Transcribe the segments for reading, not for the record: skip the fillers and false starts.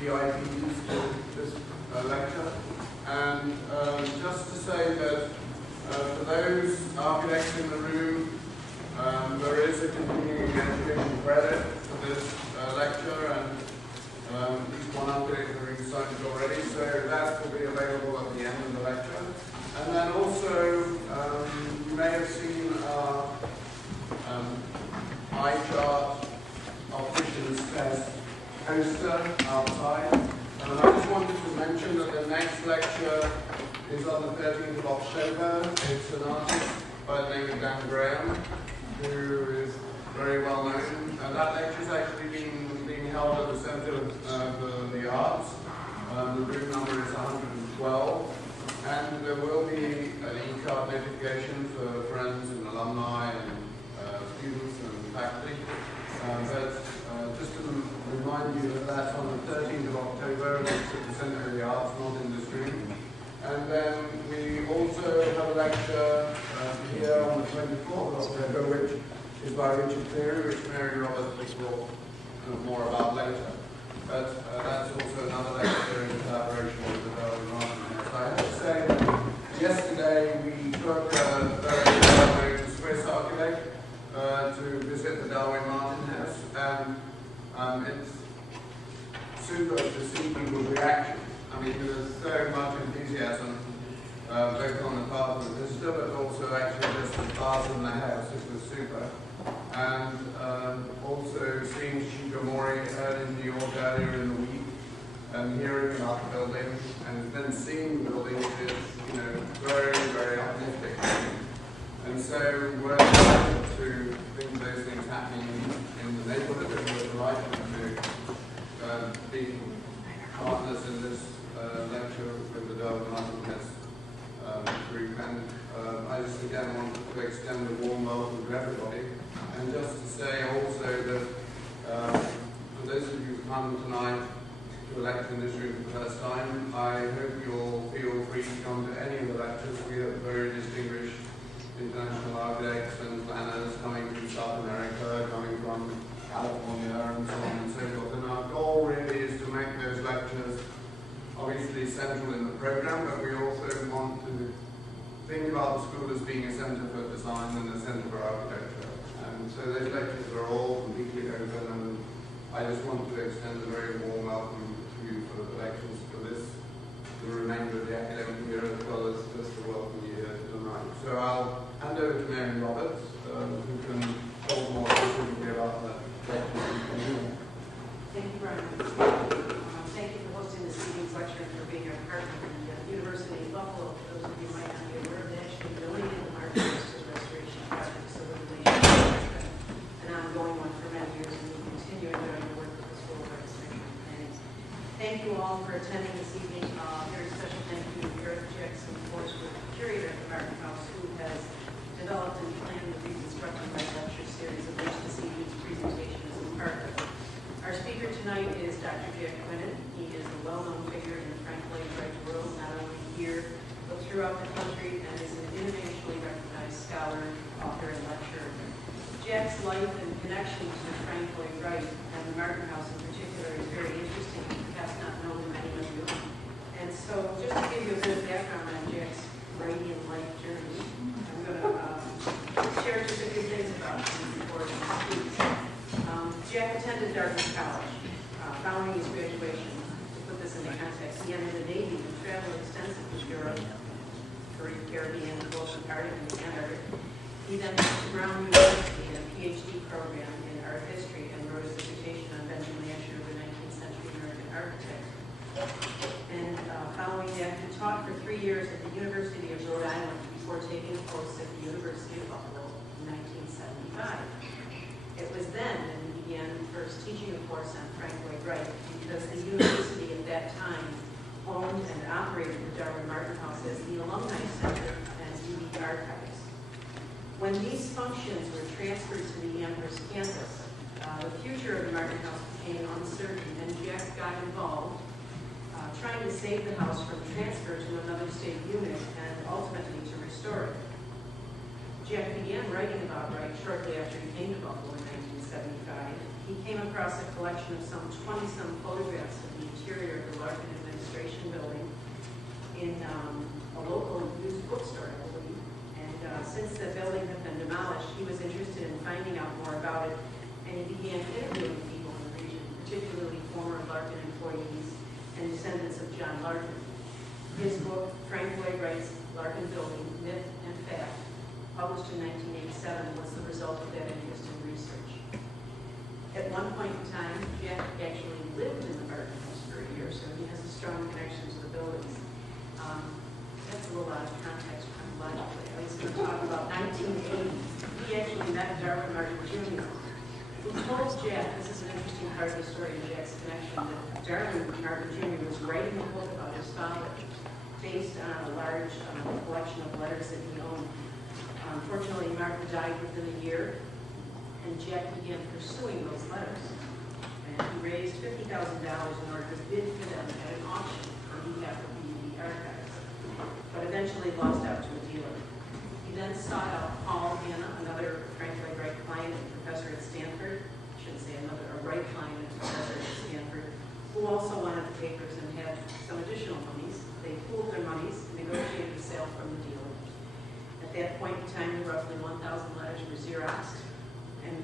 VIPs to this lecture. And just to say that for those architects in the room, there is a continuing education credit for this lecture, and each one architect in the room signed it already, so that will be available at the end of the lecture. And then also, you may have seen our eye chart opticians test poster outside. And I just wanted to mention that the next lecture is on the 13th of October. It's an artist by the name of Dan Graham, who is very well known. And that lecture is actually being held at the Center for the Arts. The room number is 112. And there will be an e-card notification for friends and alumni and students and faculty. But just to remind you that that's on the 13th of October, and it's at the Center of the Arts, not in this room. And then we also have a lecture here on the 24th of October, which is by Richard Cleary, which Mary Roberts will talk more about later. But that's also another lecture in collaboration with the Darwin Martin House. I have to say that yesterday we took a very well-known Swiss architect to visit the Darwin Martin House, and it's super to see people's reaction. I mean, there was so much enthusiasm, both on the part of the visitor, but also actually just the part in the house. It was super. And also seeing Shikamori in New York earlier in the week, and hearing about the building, and then seeing the building is, very, very uplifting. And so we're delighted to think of those things happening in the neighborhood, and we're delighted to be partners in this lecture with the Darwin Martin House group. And I just again want to extend a warm welcome to everybody. And just to say also that for those of you who come tonight to a lecture in this room for the first time, I hope you'll feel free to come to any of the lectures. We have very distinguished international architects and planners coming from South America, coming from California, and so on and so forth. And our goal really is to make those lectures obviously central in the program, but we also want to think about the school as being a center for design and a center for architecture. And so those lectures are all completely open, and I just want to extend a very warm welcome to you for the lectures for the remainder of the academic year, as well as just the welcome year tonight. So I'll hand over to Mary Roberts, who can talk more specifically about the lectures. Thank you, Brian. Thank you for hosting this evening's lecture and for being our partner in the University of Buffalo. For those of you who might not be aware, they actually donated the Martin House restoration project, so we're really an ongoing one for many years, and we continue enjoying the work with the School of Architecture and Planning. Thank you all for attending this evening. Very special thank you to Eric Jackson, of course, the curator at the Martin House, who has developed and planned the reconstructed lecture series of which this evening's presentation is a part of. Our speaker tonight is Dr. Jack Quinnen. He is a well-known figure in the Frank Lloyd Wright world, not only here, but throughout the country, and is an internationally recognized scholar, author, and lecturer. Jack's life and connection to Frank Lloyd Wright and the Martin House in particular is very interesting, perhaps not known to many of you. And so, just to give you a bit of background on Jack's Wrightian life journey, I'm going to share just a few things about him before he speaks. Jack attended Dartmouth College. Following his graduation, to put this into context, he entered the Navy and traveled extensively to Europe, Caribbean, the Gulf, and Antarctica. He then went to Brown University in a PhD program in art history and wrote his dissertation on Benjamin Asher, the 19th century American architect. And following that, he taught for 3 years at the University of Rhode Island before taking a course at the University of Buffalo in 1975. It was then that he began first teaching a course on Frank Lloyd Wright, because the university at that time owned and operated the Darwin Martin House as the Alumni Center and UB Archives. When these functions were transferred to the Amherst campus, the future of the Martin House became uncertain, and Jack got involved trying to save the house from transfer to another state unit and ultimately to restore it. Jack began writing about Wright shortly after he came to Buffalo in 1975. he came across a collection of some 20-some photographs of the interior of the Larkin Administration Building in a local used bookstore, I believe. And since the building had been demolished, he was interested in finding out more about it, and he began interviewing people in the region, particularly former Larkin employees and descendants of John Larkin. His book, Frank Lloyd Wright's Larkin Building, Myth and Fact, published in 1987, was the result of that interest in research. At one point in time, Jack actually lived in the Larkin House for a year, so he has a strong connection to the buildings. That's a little out of context chronologically. I was going to talk about 1980. He actually met Darwin Martin Jr., who told Jack, this is an interesting part of the story of Jack's connection, that Darwin Martin Jr. was writing a book about his father based on a large collection of letters that he owned. Unfortunately, Martin died within a year, and Jack began pursuing those letters. And he raised $50,000 in order to bid for them at an auction on behalf of the archives, but eventually lost out to a dealer. He then sought out Paul Hanna, another Frank Lloyd Wright client and professor at Stanford, I shouldn't say another, a Wright client and professor at Stanford, who also wanted the papers and had some additional monies. They pooled their monies and negotiated a sale from the dealer. At that point in time, roughly 1,000 letters were Xeroxed and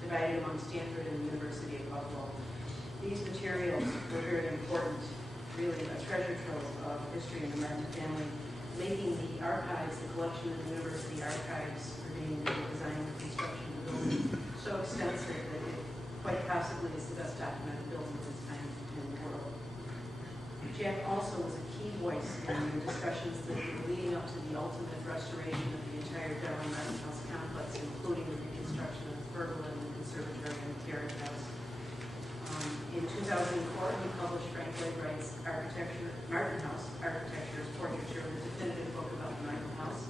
divided among Stanford and the University of Buffalo. These materials were very important, really a treasure trove of history in the Martin family, making the archives, the collection of the university archives pertaining to the design and construction of the building, so extensive that it quite possibly is the best documented building of its kind in the world. Jack also was a key voice in the discussions that were leading up to the ultimate restoration of the entire Darwin Martin House complex, including the reconstruction of the Fergulin, the conservatory, and the carriage house. In 2004, he published Frank Lloyd Wright's Martin House Architecture's Portraiture, the definitive book about the Martin House.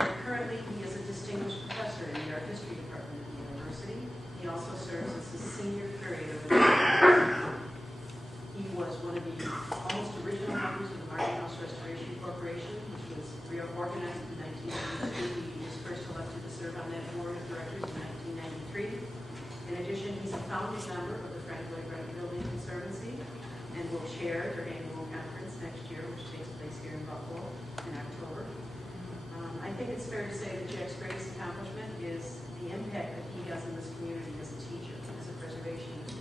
And currently, he is a distinguished professor in the art history department at the university. He also serves as the senior curator of the He was one of the almost original members of the Martin House Restoration Corporation, which was reorganized in 1992. He was first elected to serve on that board of directors in 1993. In addition, he's a founding member of the Frank Lloyd Wright Building Conservancy and will chair their annual conference next year, which takes place here in Buffalo in October. I think it's fair to say that Jack's greatest accomplishment is the impact that he has in this community as a teacher, as a preservationist,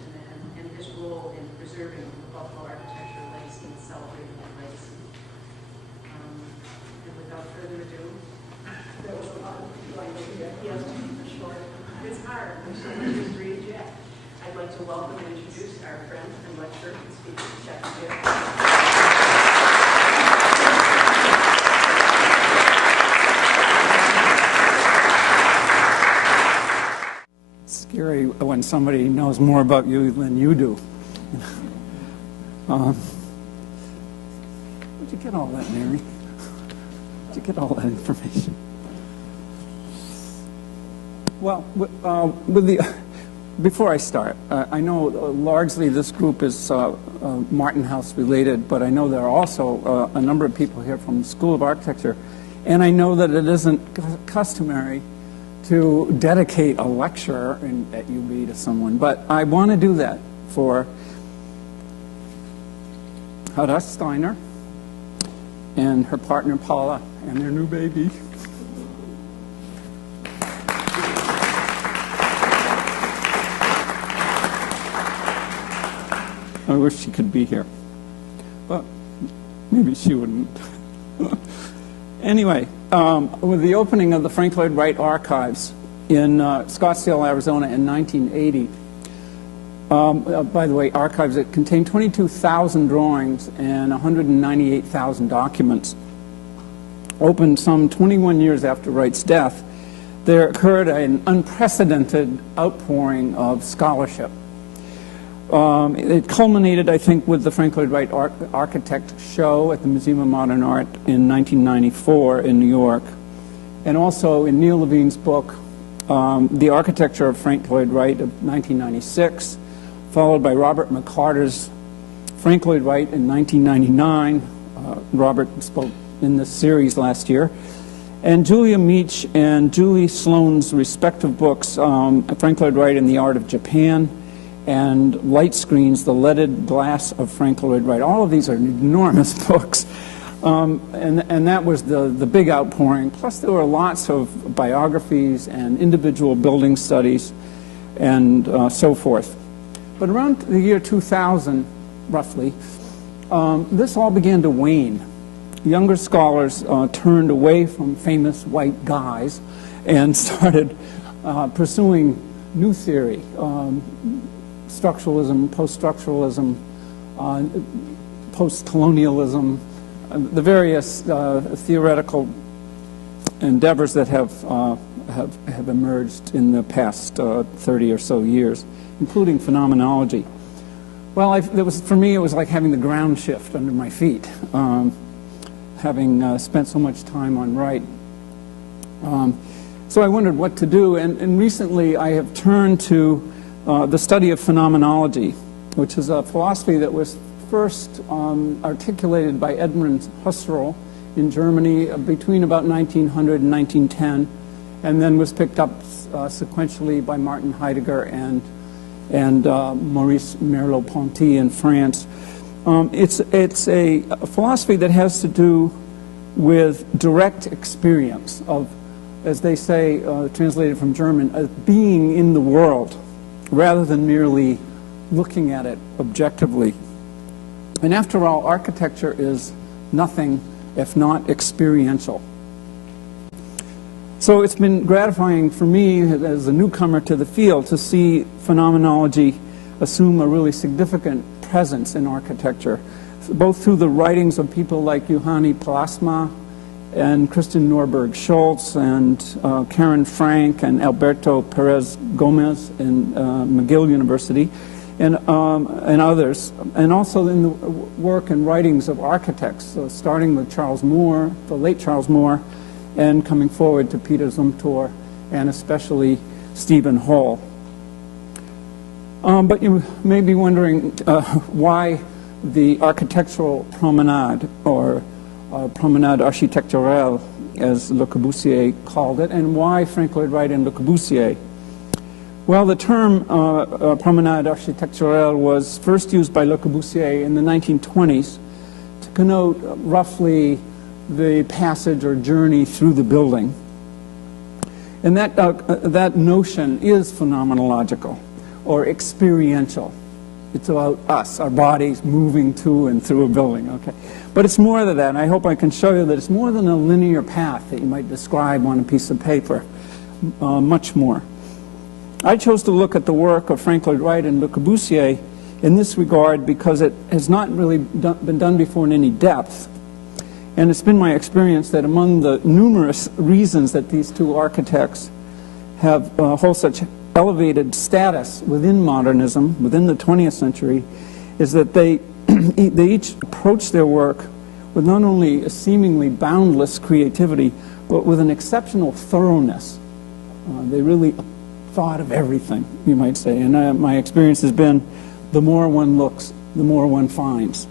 and his role in preserving the Buffalo architecture legacy and celebrating that legacy. And without further ado, there was a lot of yes, for sure. It's hard. There's so much history to Jack. I'd like to welcome and introduce our friend and lecturer and speaker, Jack Gibb. Scary when somebody knows more about you than you do. Where'd you get all that, Mary? Where'd you get all that information? Well, before I start, I know largely this group is Martin House related, but I know there are also a number of people here from the School of Architecture, and I know that it isn't customary to dedicate a lecture at UB to someone, but I want to do that for Hadass Steiner and her partner Paula and their new baby. I wish she could be here, but maybe she wouldn't. Anyway, with the opening of the Frank Lloyd Wright Archives in Scottsdale, Arizona in 1980, by the way, archives that contained 22,000 drawings and 198,000 documents, opened some 21 years after Wright's death, there occurred an unprecedented outpouring of scholarship. It culminated, I think, with the Frank Lloyd Wright Architect Show at the Museum of Modern Art in 1994 in New York, and also in Neil Levine's book, The Architecture of Frank Lloyd Wright of 1996, followed by Robert McCarter's Frank Lloyd Wright in 1999. Robert spoke in this series last year. And Julia Meach and Julie Sloan's respective books, Frank Lloyd Wright and the Art of Japan, and Light Screens, The Leaded Glass of Frank Lloyd Wright. All of these are enormous books. And that was the big outpouring. Plus there were lots of biographies and individual building studies and so forth. But around the year 2000, roughly, this all began to wane. Younger scholars turned away from famous white guys and started pursuing new theory, structuralism, post-structuralism, post-colonialism, the various theoretical endeavors that have emerged in the past 30 or so years, including phenomenology. Well, for me, it was like having the ground shift under my feet, having spent so much time on Wright. So I wondered what to do, and recently I have turned to the study of phenomenology, which is a philosophy that was first articulated by Edmund Husserl in Germany between about 1900 and 1910, and then was picked up sequentially by Martin Heidegger and Maurice Merleau-Ponty in France. It's a philosophy that has to do with direct experience of, as they say, translated from German, of being in the world, rather than merely looking at it objectively. And after all, architecture is nothing if not experiential. So it's been gratifying for me as a newcomer to the field to see phenomenology assume a really significant presence in architecture, both through the writings of people like Juhani Plasma and Christian Norberg Schultz and Karen Frank and Alberto Perez Gomez in McGill University, and others, and also in the work and writings of architects, starting with Charles Moore, the late Charles Moore, and coming forward to Peter Zumthor, and especially Stephen Hall. But you may be wondering why the architectural promenade, or promenade architecturale, as Le Corbusier called it, and why Frank Lloyd Wright and Le Corbusier. Well, the term promenade architecturale was first used by Le Corbusier in the 1920s to connote roughly the passage or journey through the building. And that notion is phenomenological or experiential. It's about us, our bodies moving to and through a building, okay? But it's more than that, and I hope I can show you that it's more than a linear path that you might describe on a piece of paper, much more. I chose to look at the work of Frank Lloyd Wright and Le Corbusier in this regard because it has not really been done before in any depth. And it's been my experience that among the numerous reasons that these two architects have hold such elevated status within modernism, within the 20th century, is that they each approach their work with not only a seemingly boundless creativity, but with an exceptional thoroughness. They really thought of everything, you might say. And my experience has been, the more one looks, the more one finds.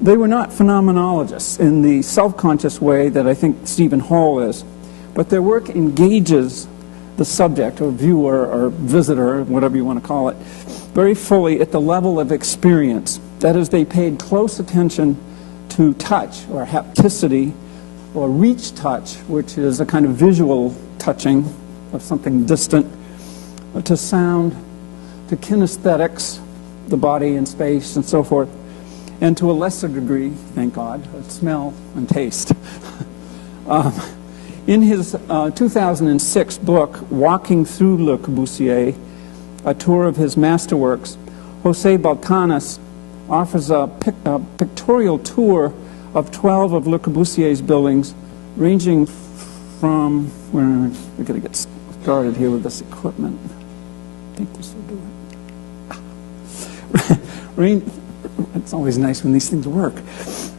They were not phenomenologists in the self-conscious way that I think Stephen Hall is, but their work engages the subject or viewer or visitor, whatever you want to call it, very fully at the level of experience. That is, they paid close attention to touch or hapticity or reach touch, which is a kind of visual touching of something distant, to sound, to kinesthetics, the body and space and so forth, and to a lesser degree, thank God, smell and taste. In his 2006 book, Walking Through Le Corbusier, a tour of his masterworks, Jose Baltanas offers a pictorial tour of 12 of Le Corbusier's buildings, ranging from, we're going to get started here with this equipment. I think this will do it. It's always nice when these things work.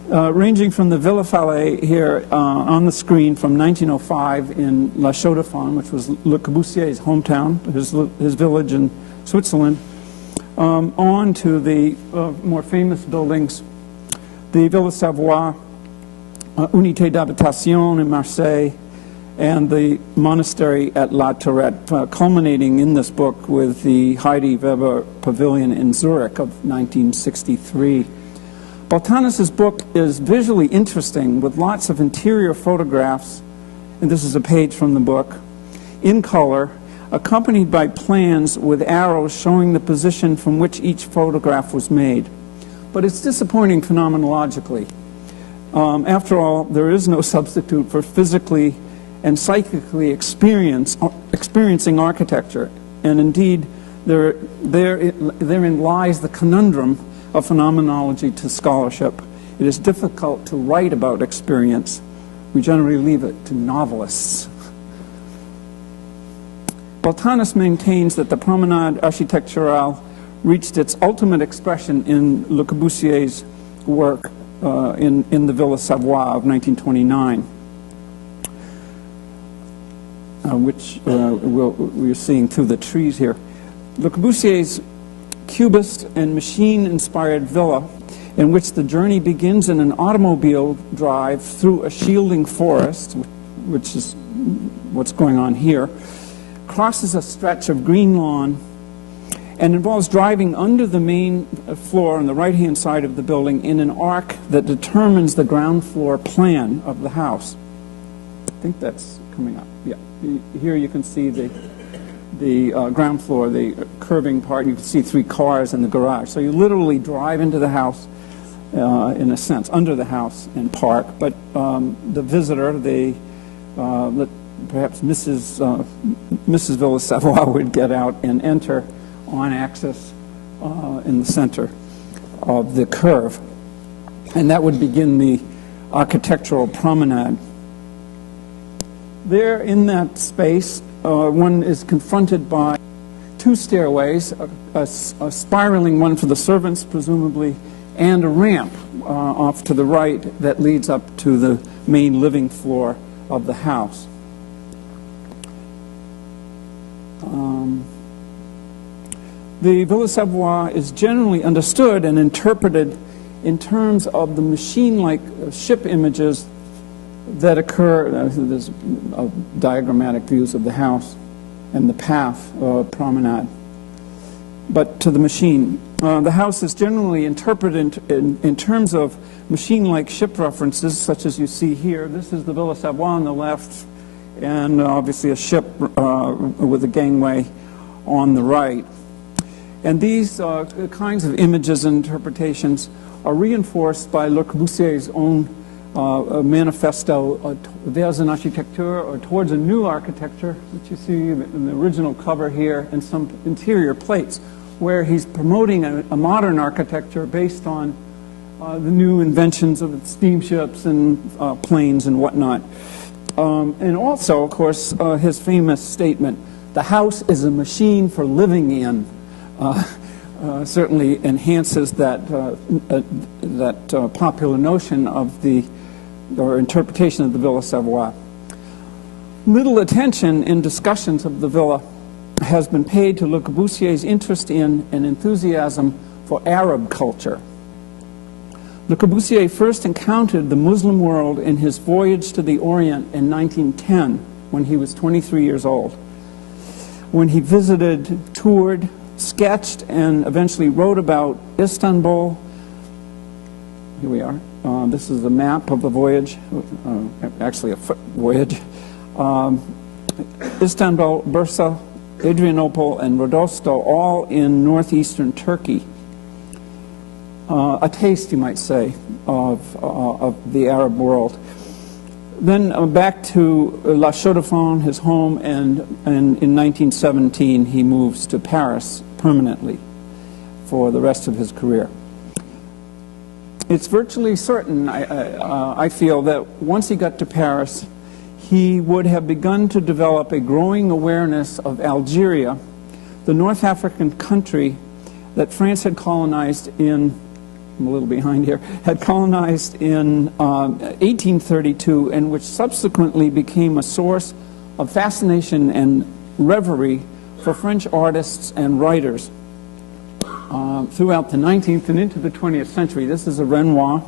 Ranging from the Villa Fallet here on the screen from 1905 in La Chaux-de-Fonds, which was Le Corbusier's hometown, his village in Switzerland, on to the more famous buildings, the Villa Savoie Unité d'Habitation in Marseille, and the monastery at La Tourette, culminating in this book with the Heidi Weber Pavilion in Zurich of 1963. Baltanus's book is visually interesting with lots of interior photographs, and this is a page from the book, in color, accompanied by plans with arrows showing the position from which each photograph was made. But it's disappointing phenomenologically. After all, there is no substitute for physically and psychically experiencing architecture. And indeed, therein lies the conundrum of phenomenology to scholarship. It is difficult to write about experience. We generally leave it to novelists. Baltanus maintains that the Promenade Architecturale reached its ultimate expression in Le Corbusier's work in the Villa Savoye of 1929. Which we're seeing through the trees here. Le Corbusier's cubist and machine-inspired villa, in which the journey begins in an automobile drive through a shielding forest, which is what's going on here, crosses a stretch of green lawn, and involves driving under the main floor on the right-hand side of the building in an arc that determines the ground floor plan of the house. I think that's coming up. Yeah, here you can see the ground floor, the curving part. You can see 3 cars in the garage. So you literally drive into the house, in a sense, under the house and park. But the visitor, perhaps Mrs. Villa Savoye would get out and enter on axis in the center of the curve, and that would begin the architectural promenade. There in that space, one is confronted by 2 stairways, a spiraling one for the servants, presumably, and a ramp off to the right that leads up to the main living floor of the house. The Villa Savoye is generally understood and interpreted in terms of the machine-like ship images that occur. There's diagrammatic views of the house and the path promenade. But to the machine, the house is generally interpreted in terms of machine-like ship references, such as you see here. This is the Villa Savoye on the left, and obviously a ship with a gangway on the right. And these kinds of images and interpretations are reinforced by Le Corbusier's own manifesto vers une architecture, or towards a new architecture, which you see in the original cover here, and some interior plates, where he's promoting a modern architecture based on the new inventions of steamships and planes and whatnot. And also, of course, his famous statement, "The house is a machine for living in," certainly enhances that popular notion of or interpretation of the Villa Savoye. Little attention in discussions of the villa has been paid to Le Corbusier's interest in and enthusiasm for Arab culture. Le Corbusier first encountered the Muslim world in his voyage to the Orient in 1910, when he was 23 years old, when he visited, toured, sketched, and eventually wrote about Istanbul. Here we are. This is a map of the voyage, actually a foot voyage. Istanbul, Bursa, Adrianople, and Rodosto, all in northeastern Turkey. A taste, you might say, of the Arab world. Then back to La Chaux-de-Fonds, his home, and in 1917 he moves to Paris permanently for the rest of his career. It's virtually certain, I feel, that once he got to Paris, he would have begun to develop a growing awareness of Algeria, the North African country that France had colonized in, I'm a little behind here, had colonized in 1832, and which subsequently became a source of fascination and reverie for French artists and writers throughout the 19th and into the 20th century. This is a Renoir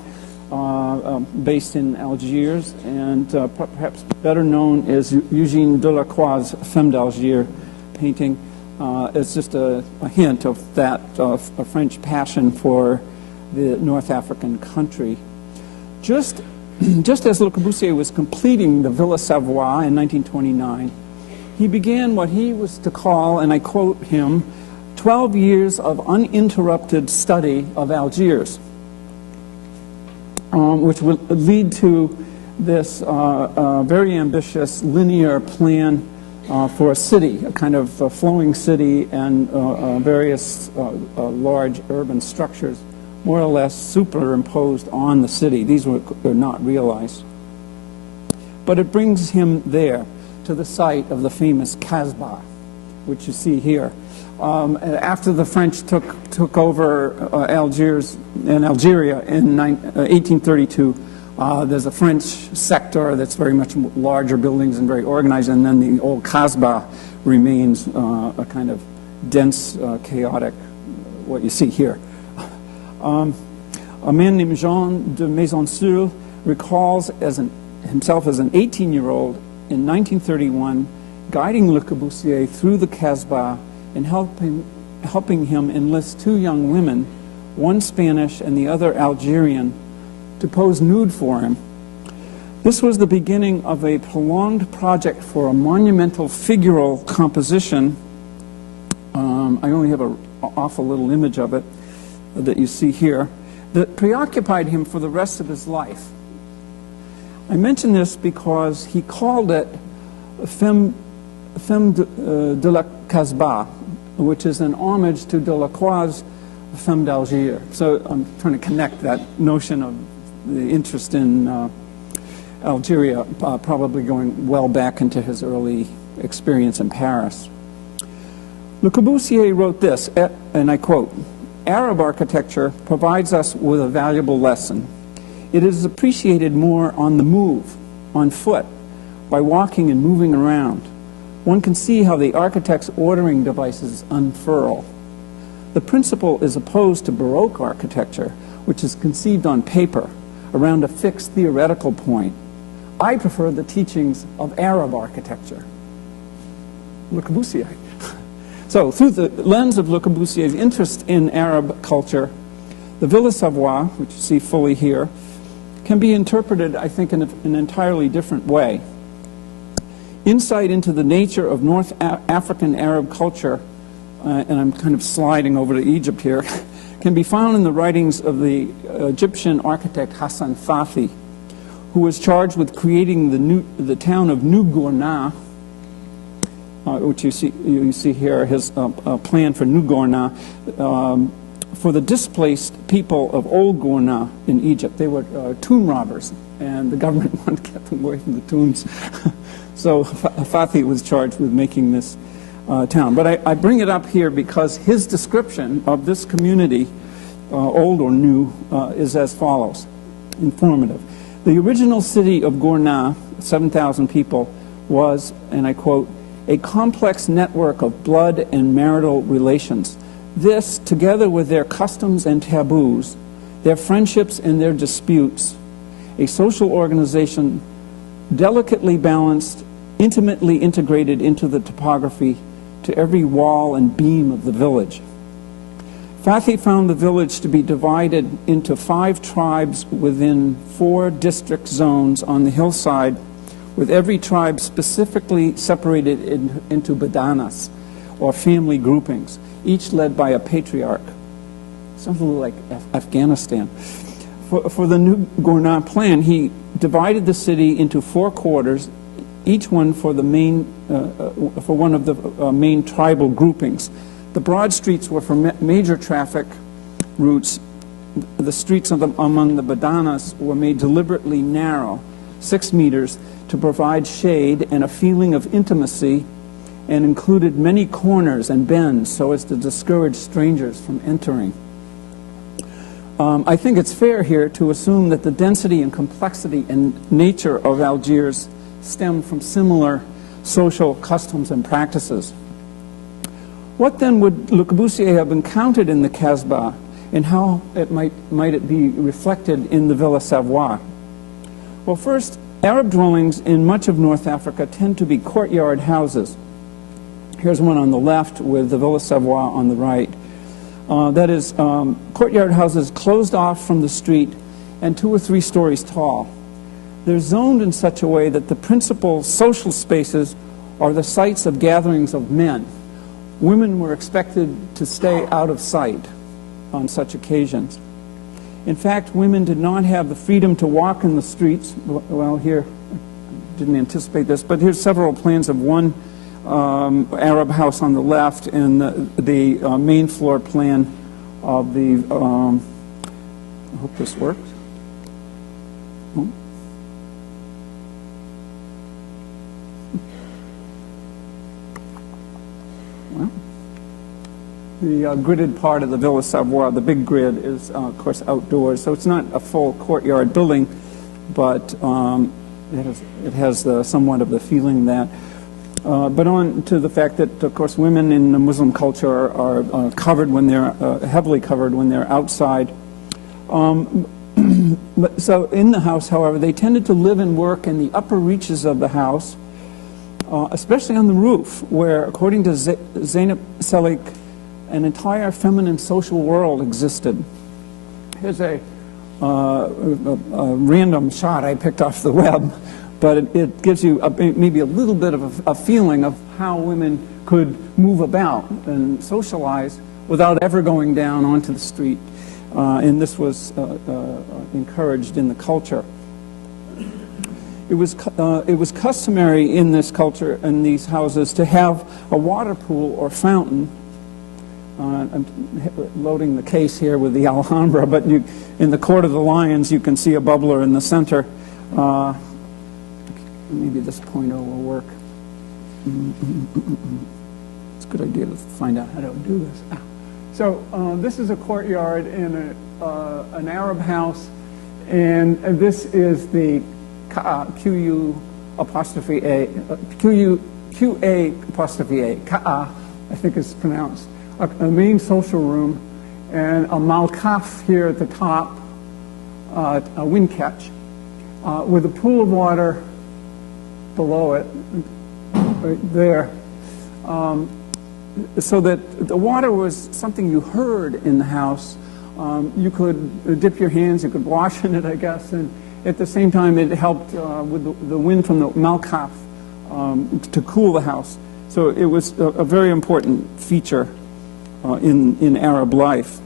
based in Algiers, and perhaps better known as Eugène Delacroix's Femme d'Alger painting. It's just a hint of that a French passion for the North African country. Just as Le Corbusier was completing the Villa Savoye in 1929, he began what he was to call, and I quote him, 12 years of uninterrupted study of Algiers, which would lead to this very ambitious linear plan for a city, a kind of flowing city, and various large urban structures more or less superimposed on the city. These were not realized. But it brings him there to the site of the famous Casbah, which you see here. After the French took over Algiers and Algeria in 1832, there's a French sector that's very much larger buildings and very organized, and then the old Casbah remains a kind of dense, chaotic, what you see here. A man named Jean de Maisonseul recalls himself as an 18-year-old in 1931 guiding Le Corbusier through the Casbah and helping him enlist two young women, one Spanish and the other Algerian, to pose nude for him. This was the beginning of a prolonged project for a monumental figural composition. I only have an awful little image of it that you see here, that preoccupied him for the rest of his life. I mention this because he called it Femme de la Casbah, which is an homage to Delacroix's Femme d'Alger. So I'm trying to connect that notion of the interest in Algeria, probably going well back into his early experience in Paris. Le Corbusier wrote this, and I quote, "Arab architecture provides us with a valuable lesson. It is appreciated more on the move, on foot, by walking and moving around. One can see how the architect's ordering devices unfurl. The principle is opposed to Baroque architecture, which is conceived on paper, around a fixed theoretical point. I prefer the teachings of Arab architecture." Le Corbusier. So, through the lens of Le Corbusier's interest in Arab culture, the Villa Savoye, which you see fully here, can be interpreted, I think, in an entirely different way. Insight into the nature of North African Arab culture, and I'm kind of sliding over to Egypt here, can be found in the writings of the Egyptian architect Hassan Fathi, who was charged with creating the town of New Gourna, which you see here, his plan for New Gourna, for the displaced people of Old Gourna in Egypt. They were tomb robbers, and the government wanted to get them away from the tombs. So Fathi was charged with making this town. But I bring it up here because his description of this community, old or new, is as follows, informative. The original city of Gourna, 7,000 people, was, and I quote, "a complex network of blood and marital relations. This, together with their customs and taboos, their friendships and their disputes, a social organization delicately balanced, intimately integrated into the topography, to every wall and beam of the village." Fathi found the village to be divided into 5 tribes within 4 district zones on the hillside, with every tribe specifically separated into badanas, or family groupings, each led by a patriarch. Something like Afghanistan. For the New Gourna plan, he divided the city into 4 quarters, each one for the for one of the main tribal groupings. The broad streets were for major traffic routes. The streets among the badanas were made deliberately narrow, 6 meters, to provide shade and a feeling of intimacy, and included many corners and bends so as to discourage strangers from entering. I think it's fair here to assume that the density and complexity and nature of Algiers stem from similar social customs and practices. What then would Le Corbusier have encountered in the Casbah and how it might it be reflected in the Villa Savoye? Well, first, Arab dwellings in much of North Africa tend to be courtyard houses. Here's one on the left with the Villa Savoye on the right. That is, courtyard houses closed off from the street and 2 or 3 stories tall. They're zoned in such a way that the principal social spaces are the sites of gatherings of men. Women were expected to stay out of sight on such occasions. In fact, women did not have the freedom to walk in the streets. Well, here, I didn't anticipate this, but here's several plans of one Arab house on the left and the main floor plan of the, I hope this works. Oh. Well, the gridded part of the Villa Savoye, the big grid, is, of course, outdoors. So it's not a full courtyard building, but it has somewhat of the feeling that. But on to the fact that, of course, women in the Muslim culture are covered when they're, heavily covered when they're outside. But so in the house, however, they tended to live and work in the upper reaches of the house, especially on the roof, where, according to Zeynep Selik, an entire feminine social world existed. Here's a random shot I picked off the web, but it gives you maybe a little bit of a feeling of how women could move about and socialize without ever going down onto the street. And this was encouraged in the culture. It was customary in this culture, in these houses, to have a water pool or fountain. I'm loading the case here with the Alhambra, but in the Court of the Lions, you can see a bubbler in the center. Maybe this pointer will work. It's a good idea to find out how to do this. So this is a courtyard in an Arab house, and this is the Q-U apostrophe A, Q-A apostrophe A, Ka'a, I think it's pronounced. A main social room, and a malkaf here at the top, a wind catch, with a pool of water below it, right there, so that the water was something you heard in the house. You could dip your hands, you could wash in it, I guess, and at the same time it helped with the wind from the malkaf to cool the house. So it was a very important feature in Arab life,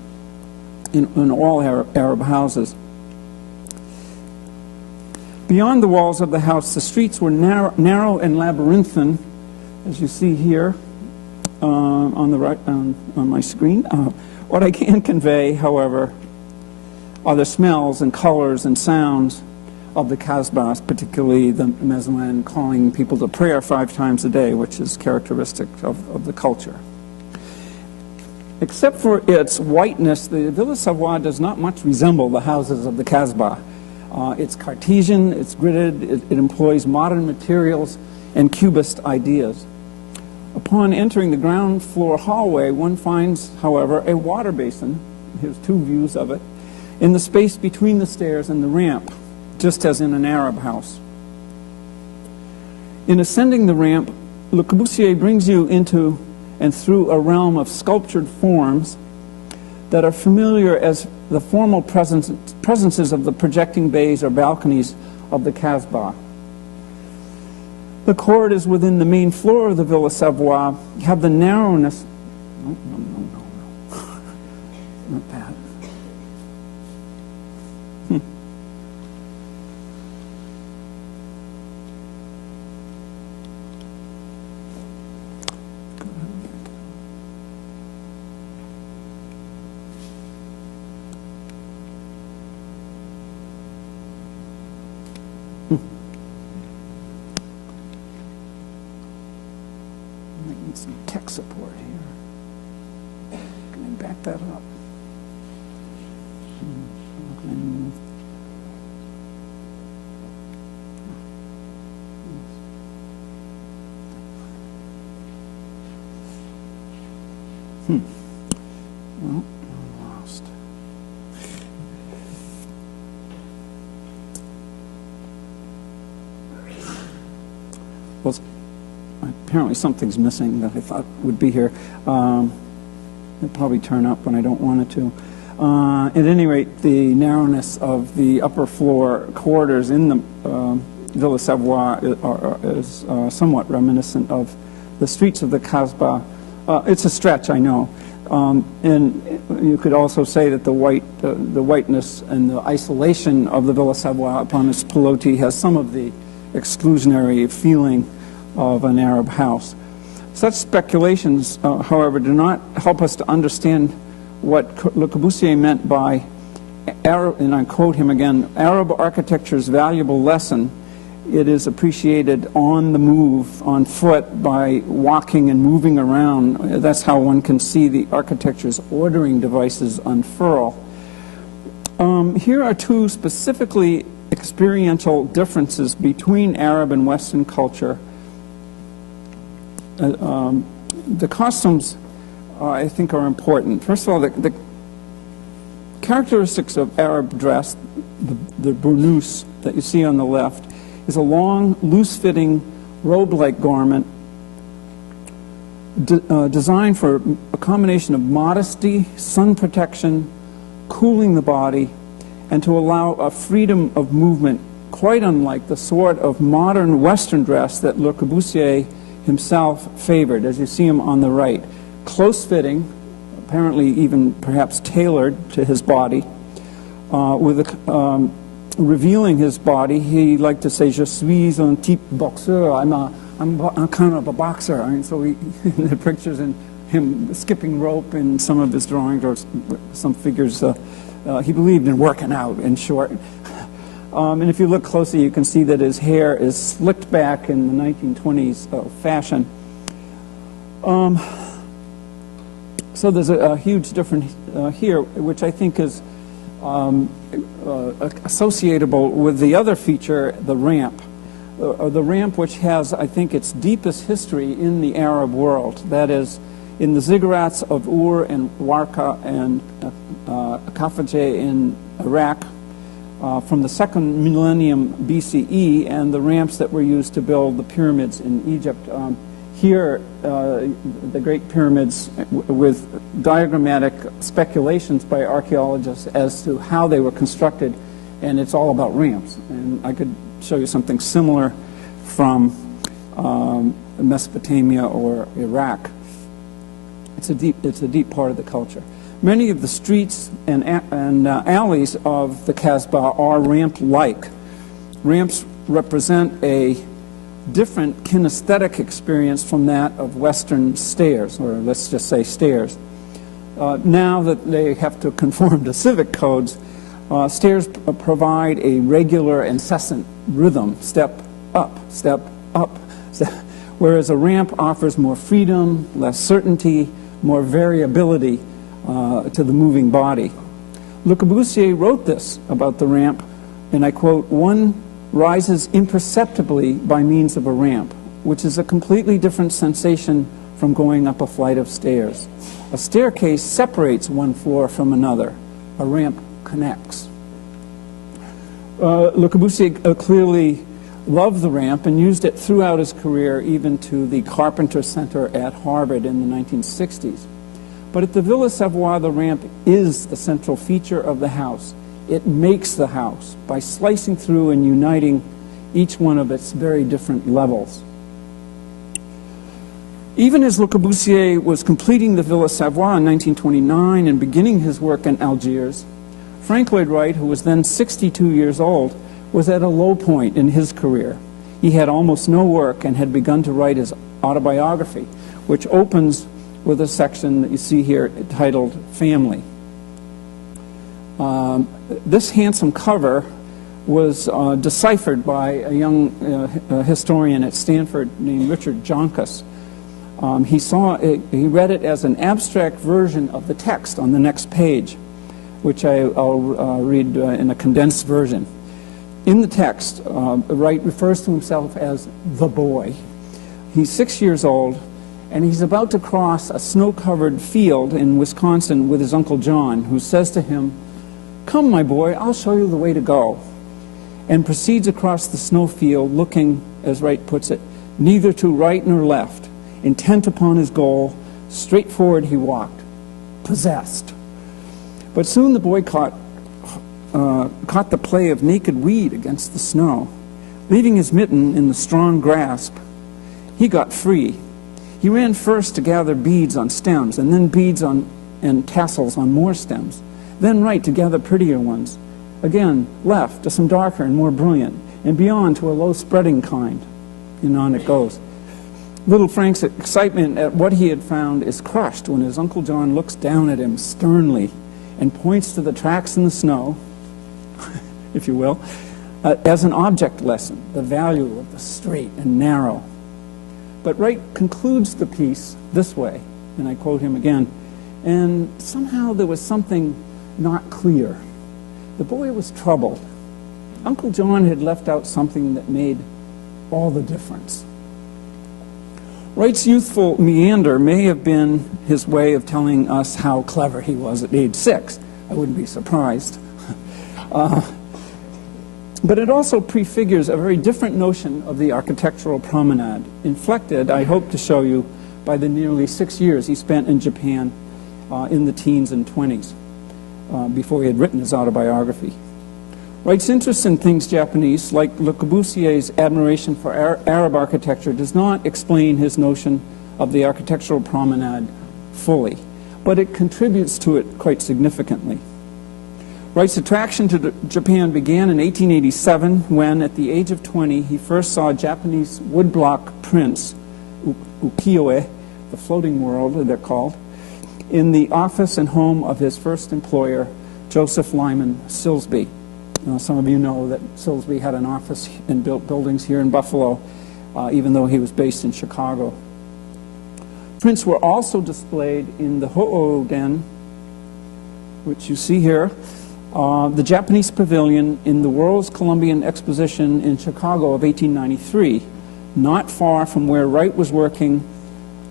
in all Arab houses. Beyond the walls of the house, the streets were narrow and labyrinthine, as you see here on the right on my screen. What I can convey, however, are the smells and colors and sounds of the Kasbah, particularly the mezouane calling people to prayer 5 times a day, which is characteristic of the culture. Except for its whiteness, the Villa Savoye does not much resemble the houses of the Kasbah. It's Cartesian, it's gridded, it employs modern materials and cubist ideas. Upon entering the ground floor hallway, one finds, however, a water basin, here's 2 views of it, in the space between the stairs and the ramp, just as in an Arab house. In ascending the ramp, Le Corbusier brings you into and through a realm of sculptured forms that are familiar as the formal presences of the projecting bays or balconies of the Kasbah. The court is within the main floor of the Villa Savoye. You have the narrowness. No. Not that. Some tech support here. Can I back that up? Well, I'm lost. well, apparently something's missing that I thought would be here. It'll probably turn up when I don't want it to. At any rate, the narrowness of the upper floor quarters in the Villa Savoye is somewhat reminiscent of the streets of the Kasbah. It's a stretch, I know. And you could also say that the whiteness and the isolation of the Villa Savoye upon its Pilotis has some of the exclusionary feeling of an Arab house. Such speculations, however, do not help us to understand what Le Corbusier meant by Arab, and I quote him again, Arab architecture's valuable lesson. It is appreciated on the move, on foot, by walking and moving around. That's how one can see the architecture's ordering devices unfurl. Here are two specifically experiential differences between Arab and Western culture. The costumes, I think, are important. First of all, the characteristics of Arab dress, the burnous that you see on the left, is a long, loose-fitting, robe-like garment designed for a combination of modesty, sun protection, cooling the body, and to allow a freedom of movement quite unlike the sort of modern Western dress that Le Corbusier himself favored, as you see him on the right. Close-fitting, apparently even perhaps tailored to his body, revealing his body. He liked to say, "Je suis un type boxeur." I'm kind of a boxer. I mean, so the pictures in him skipping rope in some of his drawings, or some figures. He believed in working out, in short. And if you look closely, you can see that his hair is slicked back in the 1920s fashion. So there's a huge difference here, which I think is associatable with the other feature, the ramp. The ramp, which has, I think, its deepest history in the Arab world. That is, in the ziggurats of Ur and Warqa and Khafajeh in Iraq, from the second millennium BCE, and the ramps that were used to build the pyramids in Egypt. Here, the Great Pyramids, with diagrammatic speculations by archaeologists as to how they were constructed, and it's all about ramps. And I could show you something similar from Mesopotamia or Iraq. It's a deep part of the culture. Many of the streets and alleys of the Kasbah are ramp-like. Ramps represent a different kinesthetic experience from that of Western stairs, or let's just say stairs. Now that they have to conform to civic codes, stairs provide a regular, incessant rhythm, step up, step up, whereas a ramp offers more freedom, less certainty, more variability to the moving body. Le Corbusier wrote this about the ramp, and I quote, "One rises imperceptibly by means of a ramp, which is a completely different sensation from going up a flight of stairs. A staircase separates one floor from another. A ramp connects." Le Corbusier clearly loved the ramp and used it throughout his career, even to the Carpenter Center at Harvard in the 1960s. But at the Villa Savoye, the ramp is the central feature of the house. It makes the house by slicing through and uniting each one of its very different levels. Even as Le Corbusier was completing the Villa Savoye in 1929 and beginning his work in Algiers, Frank Lloyd Wright, who was then 62 years old, was at a low point in his career. He had almost no work and had begun to write his autobiography, which opens with a section that you see here titled Family. This handsome cover was deciphered by a young historian at Stanford named Richard Joncas. He read it as an abstract version of the text on the next page, which I'll read in a condensed version. In the text, Wright refers to himself as the boy. He's 6 years old, and he's about to cross a snow-covered field in Wisconsin with his Uncle John, who says to him, "Come, my boy, I'll show you the way to go," and proceeds across the snowfield looking, as Wright puts it, neither to right nor left. Intent upon his goal, straight forward he walked, possessed. But soon the boy caught the play of naked weed against the snow. Leaving his mitten in the strong grasp, he got free. He ran first to gather beads on stems, and then beads and tassels on more stems, then right to gather prettier ones. Again, left to some darker and more brilliant, and beyond to a low-spreading kind. And on it goes. Little Frank's excitement at what he had found is crushed when his Uncle John looks down at him sternly and points to the tracks in the snow, if you will, as an object lesson, the value of the straight and narrow. But Wright concludes the piece this way, and I quote him again, and somehow there was something not clear. The boy was troubled. Uncle John had left out something that made all the difference. Wright's youthful meander may have been his way of telling us how clever he was at age 6. I wouldn't be surprised. But it also prefigures a very different notion of the architectural promenade, inflected, I hope to show you, by the nearly 6 years he spent in Japan in the teens and 20s, before he had written his autobiography. Wright's interest in things Japanese, like Le Corbusier's admiration for Arab architecture, does not explain his notion of the architectural promenade fully, but it contributes to it quite significantly. Wright's attraction to Japan began in 1887 when, at the age of 20, he first saw Japanese woodblock prints, ukiyo-e, the floating world they're called, in the office and home of his first employer, Joseph Lyman Silsby. Some of you know that Silsby had an office and built buildings here in Buffalo, even though he was based in Chicago. Prints were also displayed in the Ho-O-Den, which you see here, the Japanese pavilion in the World's Columbian Exposition in Chicago of 1893, not far from where Wright was working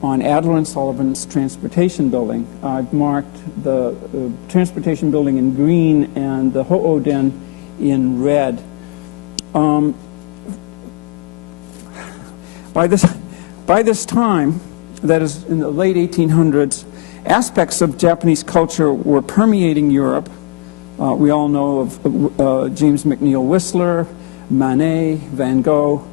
on Adler and Sullivan's transportation building. I've marked the transportation building in green and the Ho-O-Den in red. By this time, that is in the late 1800s, aspects of Japanese culture were permeating Europe. We all know of James McNeill Whistler, Manet, Van Gogh,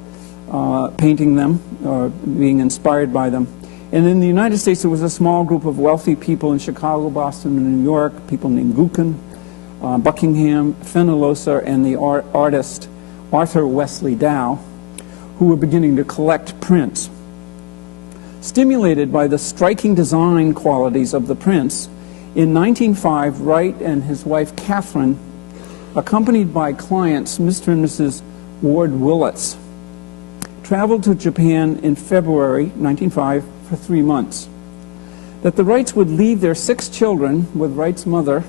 painting them, or being inspired by them. And in the United States, there was a small group of wealthy people in Chicago, Boston, and New York, people named Gookin, Buckingham, Fenollosa, and the artist Arthur Wesley Dow, who were beginning to collect prints. Stimulated by the striking design qualities of the prints, in 1905, Wright and his wife Catherine, accompanied by clients Mr. and Mrs. Ward Willets, traveled to Japan in February 1905 for 3 months. That the Wrights would leave their 6 children with Wright's mother,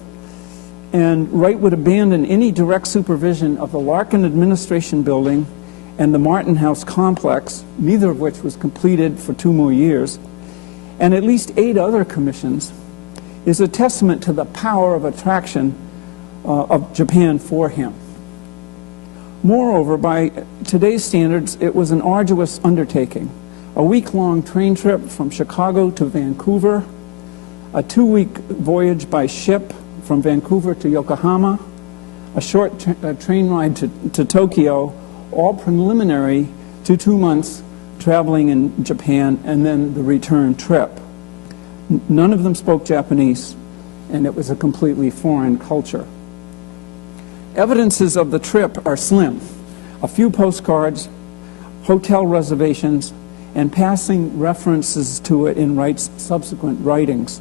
and Wright would abandon any direct supervision of the Larkin Administration Building and the Martin House complex, neither of which was completed for 2 more years, and at least 8 other commissions, is a testament to the power of attraction of Japan for him. Moreover, by today's standards, it was an arduous undertaking. A week-long train trip from Chicago to Vancouver, a 2-week voyage by ship from Vancouver to Yokohama, a short train ride to Tokyo, all preliminary to 2 months traveling in Japan, and then the return trip. None of them spoke Japanese, and it was a completely foreign culture. Evidences of the trip are slim. A few postcards, hotel reservations, and passing references to it in Wright's subsequent writings.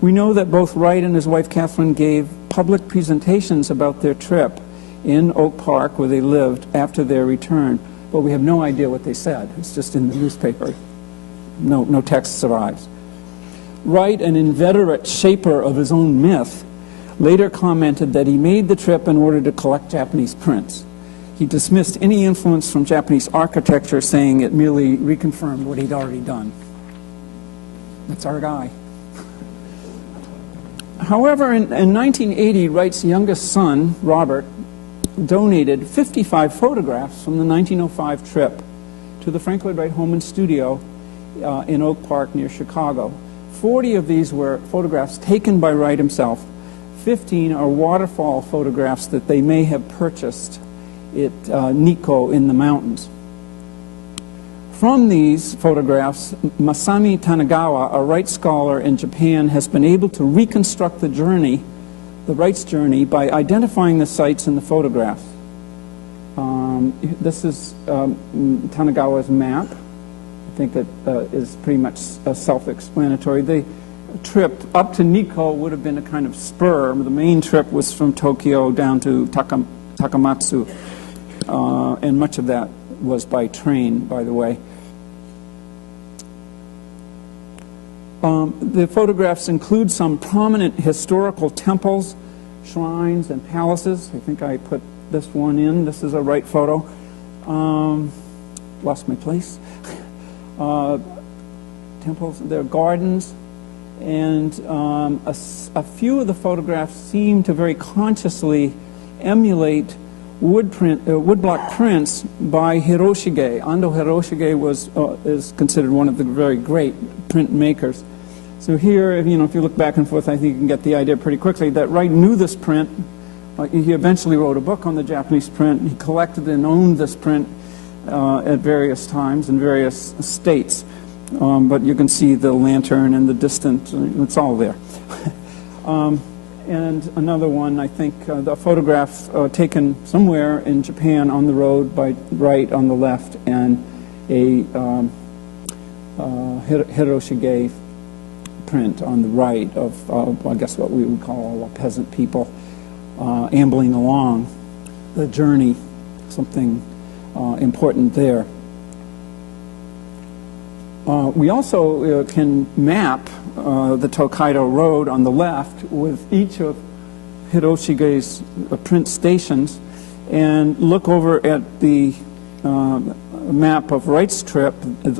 We know that both Wright and his wife Catherine gave public presentations about their trip in Oak Park, where they lived, after their return, but we have no idea what they said. It's just in the newspaper. No text survives. Wright, an inveterate shaper of his own myth, later commented that he made the trip in order to collect Japanese prints. He dismissed any influence from Japanese architecture, saying it merely reconfirmed what he'd already done. That's our guy. However, in 1980, Wright's youngest son, Robert, donated 55 photographs from the 1905 trip to the Frank Lloyd Wright home and studio in Oak Park near Chicago. 40 of these were photographs taken by Wright himself. 15 are waterfall photographs that they may have purchased at Nikko in the mountains. From these photographs, Masami Tanagawa, a Wright scholar in Japan, has been able to reconstruct the journey, the Wright's journey, by identifying the sites in the photographs. This is Tanagawa's map. I think that is pretty much self-explanatory. The trip up to Nikko would have been a kind of spur. The main trip was from Tokyo down to Takamatsu, and much of that was by train, by the way. The photographs include some prominent historical temples, shrines, and palaces. I think I put this one in. This is a Wright photo. Lost my place. Temples, there are gardens, and a few of the photographs seem to very consciously emulate woodblock prints by Hiroshige. Ando Hiroshige is considered one of the very great printmakers. So here, if you look back and forth, I think you can get the idea pretty quickly that Wright knew this print. He eventually wrote a book on the Japanese print. He collected and owned this print at various times in various states. But you can see the lantern and the distant, it's all there. And another one, I think, the photograph taken somewhere in Japan on the road by Wright on the left, and a Hiroshige print on the right of, I guess, what we would call peasant people ambling along the journey, something important there. We also can map the Tokaido Road on the left with each of Hiroshige's print stations and look over at the map of Wright's trip,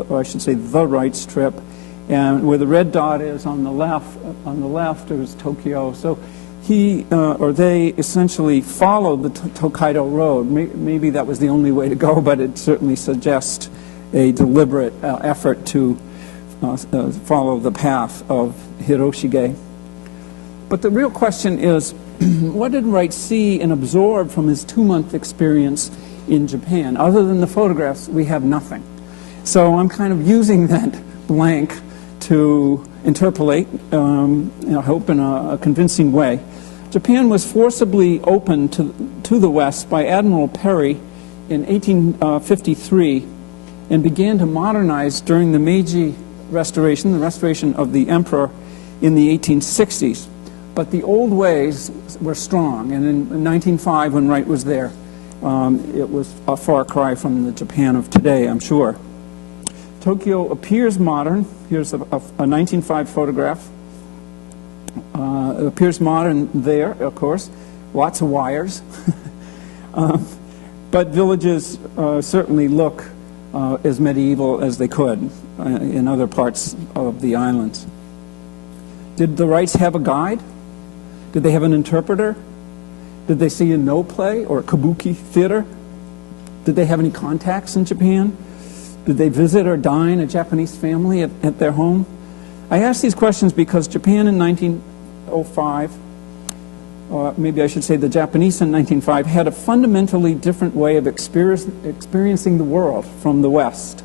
or I should say the Wright's trip, and where the red dot is on the left is Tokyo. So he or they essentially followed the Tokaido Road. Maybe that was the only way to go, but it certainly suggests a deliberate effort to follow the path of Hiroshige. But the real question is, what did Wright see and absorb from his 2-month experience in Japan? Other than the photographs, we have nothing. So I'm kind of using that blank to interpolate, I hope in a convincing way. Japan was forcibly opened to the West by Admiral Perry in 1853 and began to modernize during the Meiji Restoration, the restoration of the emperor in the 1860s. But the old ways were strong, and in 1905, when Wright was there, it was a far cry from the Japan of today, I'm sure. Tokyo appears modern. Here's a 1905 photograph. It appears modern there, of course. Lots of wires. But villages certainly look as medieval as they could in other parts of the islands. Did the Wrights have a guide? Did they have an interpreter? Did they see a no play or a kabuki theater? Did they have any contacts in Japan? Did they visit or dine a Japanese family at their home? I ask these questions because Japan in 1905, or maybe I should say the Japanese in 1905, had a fundamentally different way of experiencing the world from the West.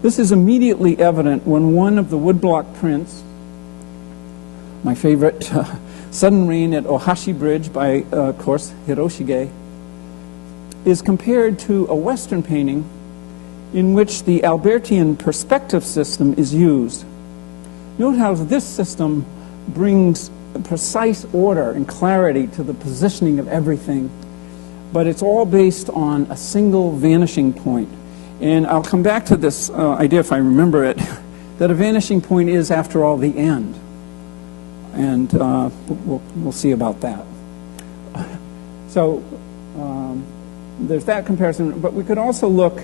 This is immediately evident when one of the woodblock prints, my favorite, Sudden Rain at Ohashi Bridge by, of course, Hiroshige, is compared to a Western painting in which the Albertian perspective system is used. Note how this system brings precise order and clarity to the positioning of everything, but it's all based on a single vanishing point. And I'll come back to this idea, if I remember it, that a vanishing point is, after all, the end. And we'll see about that. So there's that comparison, but we could also look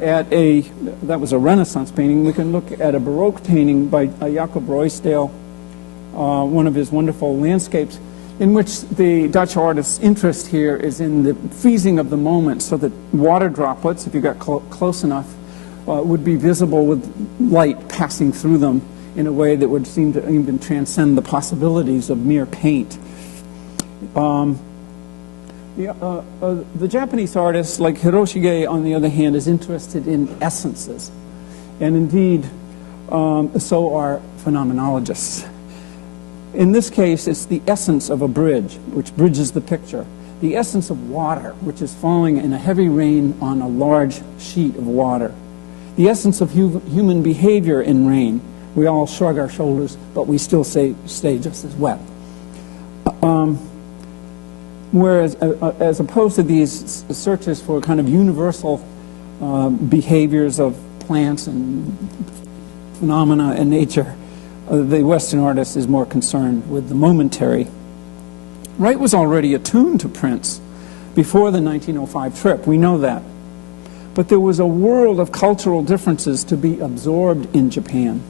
at that was a Renaissance painting. We can look at a Baroque painting by Jacob Ruysdael, one of his wonderful landscapes. in which the Dutch artist's interest here is in the freezing of the moment so that water droplets, if you got close enough, would be visible with light passing through them in a way that would seem to even transcend the possibilities of mere paint. The Japanese artist, like Hiroshige, on the other hand, is interested in essences. And indeed, so are phenomenologists. In this case, it's the essence of a bridge, which bridges the picture. The essence of water, which is falling in a heavy rain on a large sheet of water. The essence of human behavior in rain. We all shrug our shoulders, but we still stay just as wet. Whereas, as opposed to these searches for kind of universal behaviors of plants and phenomena in nature, the Western artist is more concerned with the momentary. Wright was already attuned to Prince before the 1905 trip. We know that. But there was a world of cultural differences to be absorbed in Japan.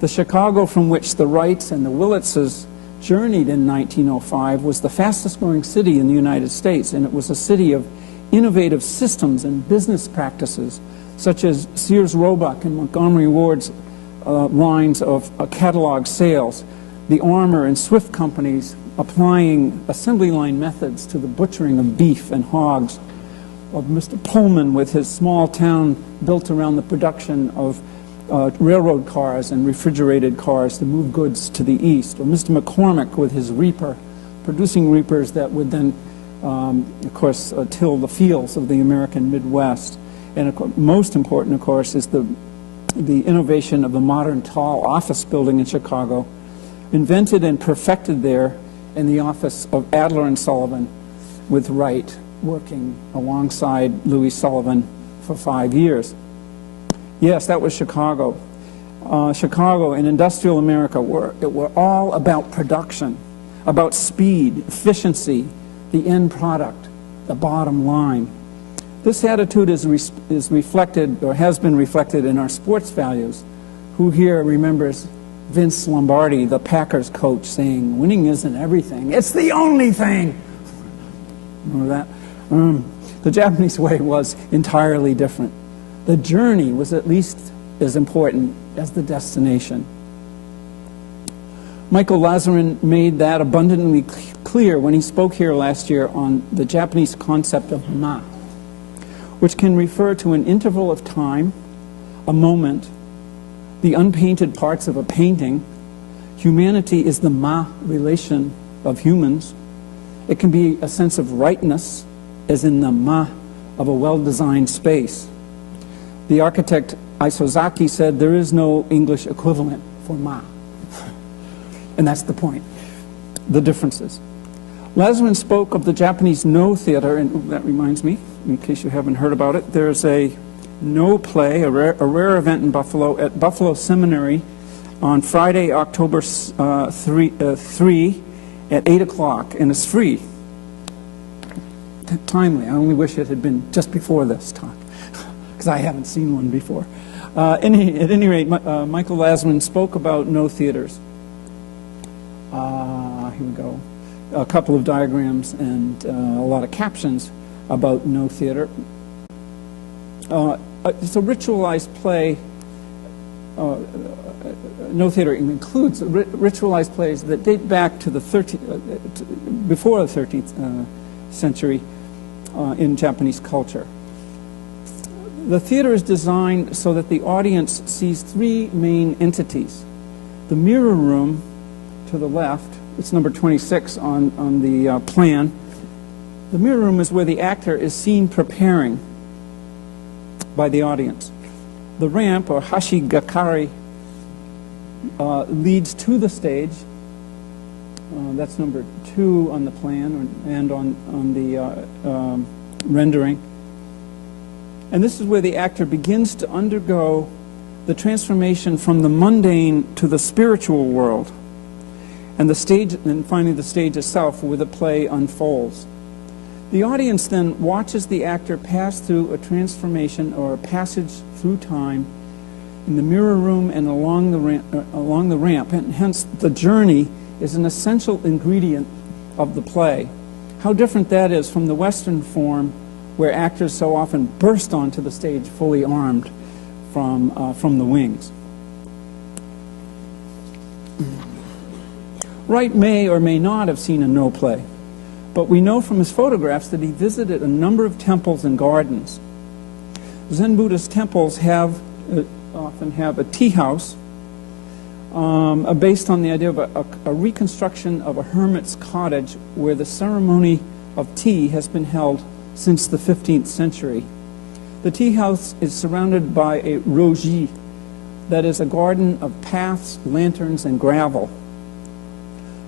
The Chicago from which the Wrights and the Willitzes journeyed in 1905 was the fastest growing city in the United States, and it was a city of innovative systems and business practices, such as Sears Roebuck and Montgomery Ward's lines of catalog sales, the Armour and Swift companies applying assembly line methods to the butchering of beef and hogs, of Mr. Pullman with his small town built around the production of railroad cars and refrigerated cars to move goods to the east, or Mr. McCormick with his reaper, producing reapers that would then, of course, till the fields of the American Midwest. And most important, of course, is the innovation of the modern tall office building in Chicago, invented and perfected there in the office of Adler and Sullivan, with Wright working alongside Louis Sullivan for 5 years. Yes, that was Chicago. Chicago and industrial America were all about production, about speed, efficiency, the end product, the bottom line. This attitude is reflected, or has been reflected, in our sports values. Who here remembers Vince Lombardi, the Packers coach, saying, "Winning isn't everything, it's the only thing"? Remember that? The Japanese way was entirely different. The journey was at least as important as the destination. Michael Lazarin made that abundantly clear when he spoke here last year on the Japanese concept of ma, which can refer to an interval of time, a moment, the unpainted parts of a painting. Humanity is the ma relation of humans. It can be a sense of rightness, as in the ma of a well-designed space. The architect Isozaki said there is no English equivalent for ma. And that's the point, the differences. Lazarin spoke of the Japanese No Theater, and that reminds me, in case you haven't heard about it, there's a No play, a rare event in Buffalo, at Buffalo Seminary on Friday, October 3 at 8 o'clock, and it's free. Timely. I only wish it had been just before this talk, because I haven't seen one before. At any rate, Michael Lazarin spoke about No theaters. Here we go. A couple of diagrams and a lot of captions about No theater. It's a ritualized play. No theater includes ritualized plays that date back to the before the 13th century in Japanese culture. The theater is designed so that the audience sees three main entities. The mirror room to the left, it's number 26 on the plan. The mirror room is where the actor is seen preparing by the audience. The ramp, or hashigakari, leads to the stage. That's number 2 on the plan and on the rendering. And this is where the actor begins to undergo the transformation from the mundane to the spiritual world. And the stage, and finally the stage itself, where the play unfolds. The audience then watches the actor pass through a transformation or a passage through time in the mirror room and along the ramp, and hence the journey is an essential ingredient of the play. How different that is from the Western form, where actors so often burst onto the stage fully armed from the wings. Wright may or may not have seen a No play, but we know from his photographs that he visited a number of temples and gardens. Zen Buddhist temples often have a tea house based on the idea of a reconstruction of a hermit's cottage where the ceremony of tea has been held since the 15th century. The tea house is surrounded by a roji, that is a garden of paths, lanterns, and gravel.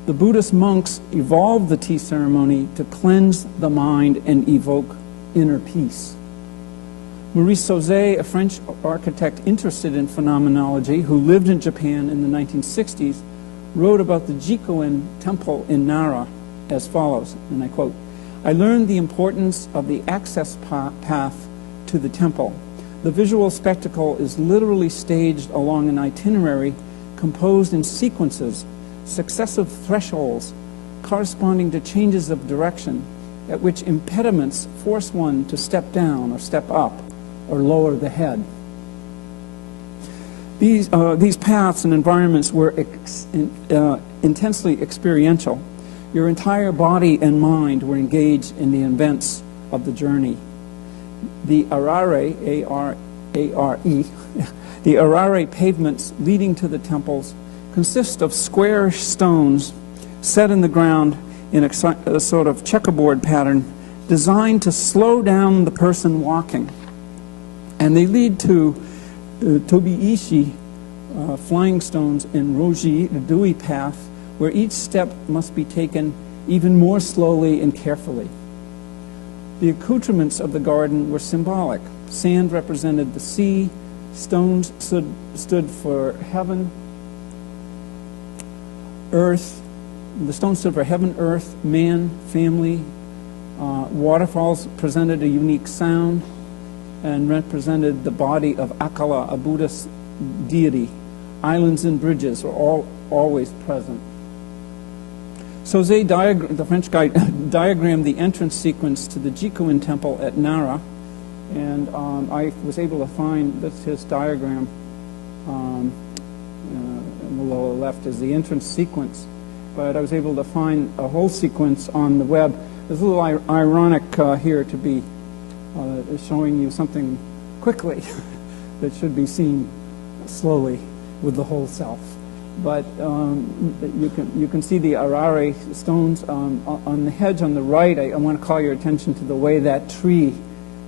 The Buddhist monks evolved the tea ceremony to cleanse the mind and evoke inner peace. Maurice Sauzet, a French architect interested in phenomenology who lived in Japan in the 1960s, wrote about the Jikoin temple in Nara as follows, and I quote, "I learned the importance of the access path to the temple. The visual spectacle is literally staged along an itinerary composed in sequences, successive thresholds corresponding to changes of direction at which impediments force one to step down or step up or lower the head." These paths and environments were intensely experiential. Your entire body and mind were engaged in the events of the journey. The arare, A-R-A-R-E, the arare pavements leading to the temples consist of squarish stones set in the ground in a sort of checkerboard pattern designed to slow down the person walking. And they lead to tobi-ishi, flying stones, and roji, the dewy path, where each step must be taken even more slowly and carefully. The accoutrements of the garden were symbolic. Sand represented the sea, stones stood for heaven, earth. The stones stood for heaven, earth, man, family. Waterfalls presented a unique sound and represented the body of Akala, a Buddhist deity. Islands and bridges were always present. Sauzet, the French guy, diagrammed the entrance sequence to the Jikoin temple at Nara, and I was able to find his diagram. In the lower left is the entrance sequence, but I was able to find a whole sequence on the web. It's a little ironic here to be showing you something quickly that should be seen slowly with the whole self. But you can see the arare stones on the hedge on the right. I want to call your attention to the way that tree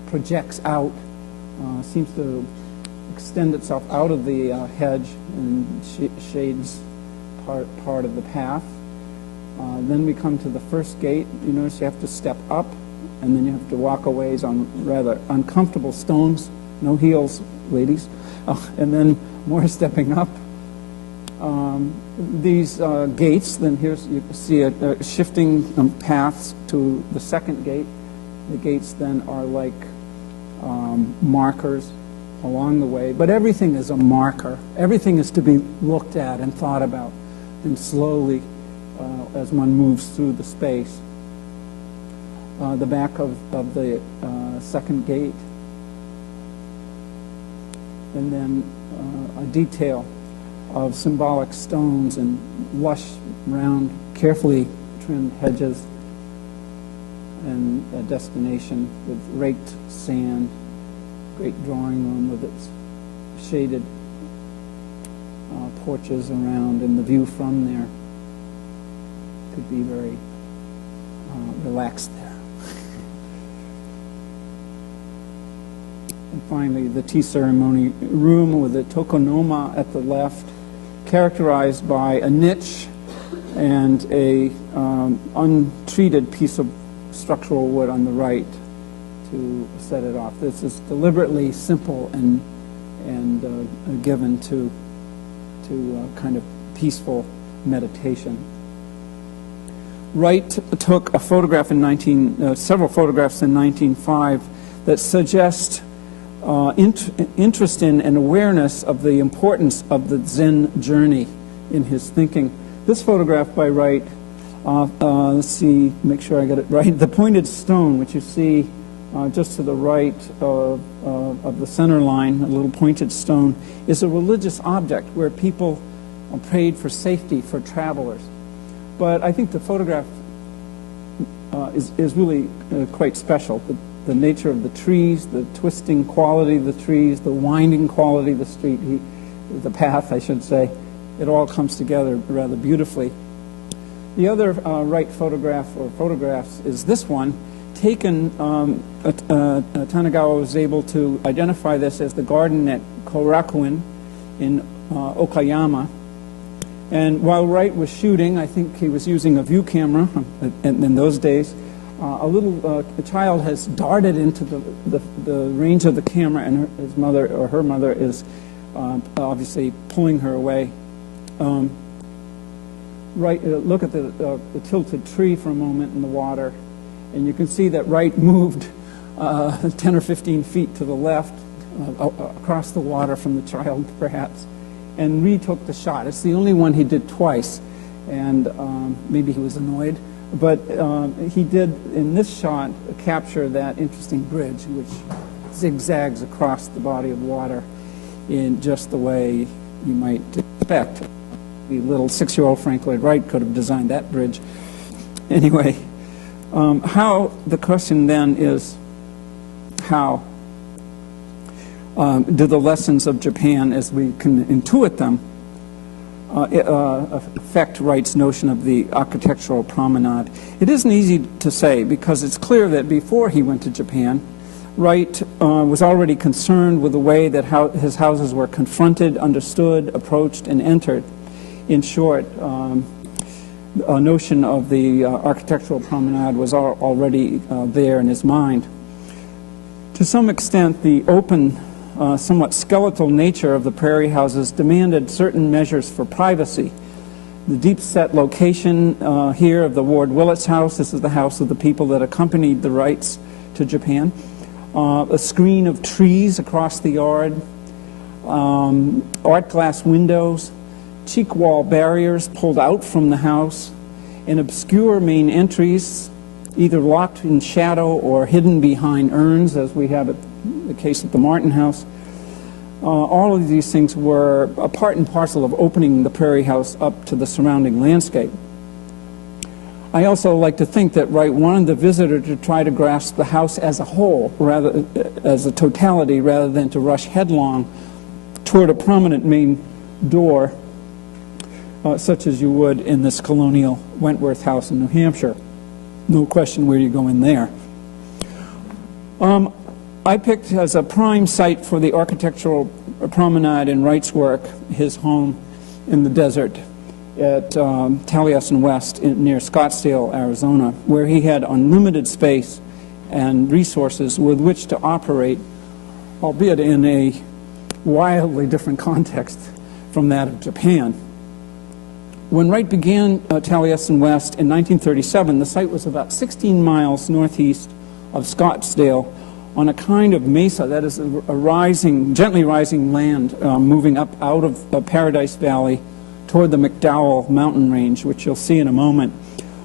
projects out, seems to extend itself out of the hedge and shades part of the path. Then we come to the first gate. You notice you have to step up, and then you have to walk a ways on rather uncomfortable stones. No heels, ladies. And then more stepping up. These gates, then here's, you see shifting paths to the second gate. The gates then are like markers along the way, but everything is a marker. Everything is to be looked at and thought about, and slowly as one moves through the space. The back of the second gate, and then a detail of symbolic stones and lush, round, carefully trimmed hedges, and a destination with raked sand, great drawing room with its shaded porches around, and the view from there could be very relaxed there. And finally, the tea ceremony room with the tokonoma at the left, characterized by a niche and a untreated piece of structural wood on the right to set it off. This is deliberately simple and given to kind of peaceful meditation. Wright took a photograph in several photographs in 1905 that suggest interest in and awareness of the importance of the Zen journey in his thinking. This photograph by Wright Let's see, make sure I get it right. The pointed stone, which you see just to the right of the center line, a little pointed stone, is a religious object where people prayed for safety for travelers. But I think the photograph is really quite special. The nature of the trees, the twisting quality of the trees, the winding quality of the street, the path, I should say, it all comes together rather beautifully. The other right photograph or photographs is this one, taken, Tanagawa was able to identify this as the garden at Korakuen in Okayama. And while Wright was shooting, I think he was using a view camera in those days, a child has darted into the range of the camera, and his mother or her mother is obviously pulling her away. Look at the tilted tree for a moment in the water, and you can see that Wright moved 10 or 15 feet to the left across the water from the child, perhaps, and retook the shot. It's the only one he did twice, and maybe he was annoyed, but he did, in this shot, capture that interesting bridge, which zigzags across the body of water in just the way you might expect. The little 6-year-old Frank Lloyd Wright could have designed that bridge. Anyway, the question then is, how do the lessons of Japan, as we can intuit them, affect Wright's notion of the architectural promenade? It isn't easy to say, because it's clear that before he went to Japan, Wright was already concerned with the way that his houses were confronted, understood, approached, and entered. In short, a notion of the architectural promenade was already there in his mind. To some extent, the open, somewhat skeletal nature of the prairie houses demanded certain measures for privacy. The deep-set location here of the Ward Willets house, this is the house of the people that accompanied the Wrights to Japan, a screen of trees across the yard, art glass windows, cheek wall barriers pulled out from the house, and obscure main entries, either locked in shadow or hidden behind urns, as we have the case at the Martin House. All of these things were a part and parcel of opening the Prairie House up to the surrounding landscape. I also like to think that Wright wanted the visitor to try to grasp the house as a whole, rather as a totality, rather than to rush headlong toward a prominent main door, such as you would in this colonial Wentworth house in New Hampshire. No question where you go in there. I picked as a prime site for the architectural promenade in Wright's work his home in the desert at Taliesin West near Scottsdale, Arizona, where he had unlimited space and resources with which to operate, albeit in a wildly different context from that of Japan. When Wright began Taliesin West in 1937, the site was about 16 miles northeast of Scottsdale on a kind of mesa, that is a gently rising land moving up out of Paradise Valley toward the McDowell mountain range, which you'll see in a moment.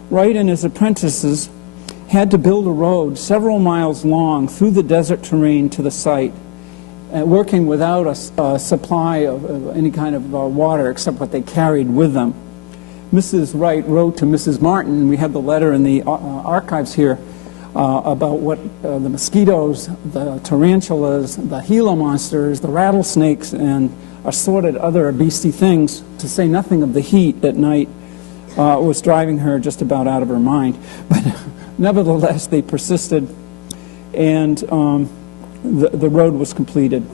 Wright and his apprentices had to build a road several miles long through the desert terrain to the site, working without a supply of any kind of water except what they carried with them. Mrs. Wright wrote to Mrs. Martin, and we have the letter in the archives here, about what the mosquitoes, the tarantulas, the Gila monsters, the rattlesnakes, and assorted other beastly things, to say nothing of the heat at night, was driving her just about out of her mind. But nevertheless, they persisted, and the road was completed.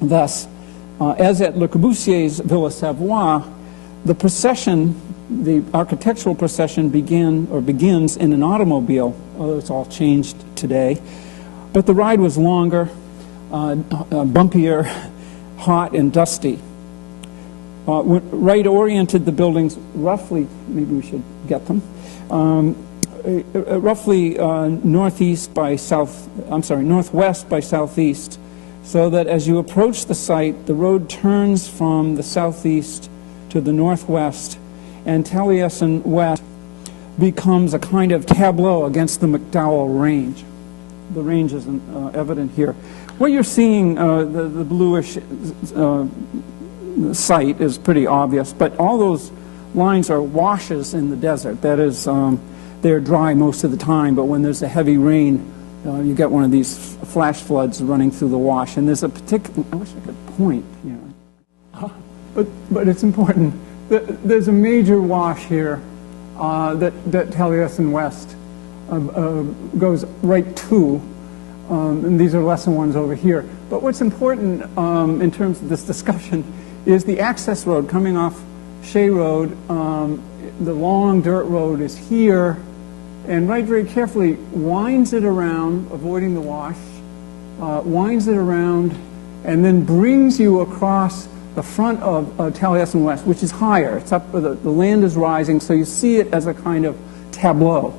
Thus, as at Le Corbusier's Villa Savoie, the procession, the architectural procession begins in an automobile, although it's all changed today. But the ride was longer, bumpier, hot and dusty. Wright oriented the buildings roughly, maybe we should get them, roughly northwest by southeast, so that as you approach the site, the road turns from the southeast to the northwest, and Taliesin West becomes a kind of tableau against the McDowell Range. The range isn't evident here. What you're seeing, the bluish site is pretty obvious, but all those lines are washes in the desert. That is, they're dry most of the time, but when there's a heavy rain, you get one of these flash floods running through the wash. And there's a particular, I wish I could point here, but it's important. There's a major wash here that Taliesin West goes right to, and these are lesser ones over here. But what's important in terms of this discussion is the access road coming off Shea Road. The long dirt road is here, and right very carefully winds it around, avoiding the wash, winds it around, and then brings you across the front of Taliesin West, which is higher. It's up, the land is rising, so you see it as a kind of tableau,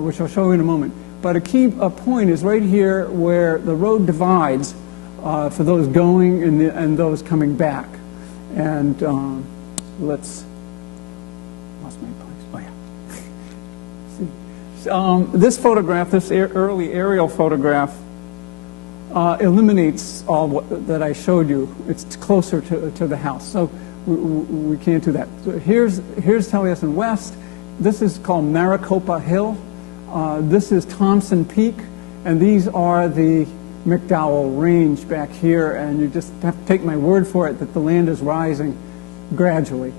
which I'll show you in a moment. But a key point is right here where the road divides for those going and those coming back. And lost my place. Oh yeah. This photograph, this early aerial photograph, eliminates all that I showed you. It's closer to the house, so we can't do that. So here's Taliesin West. This is called Maricopa Hill. This is Thompson Peak, and these are the McDowell Range back here, and you just have to take my word for it that the land is rising gradually.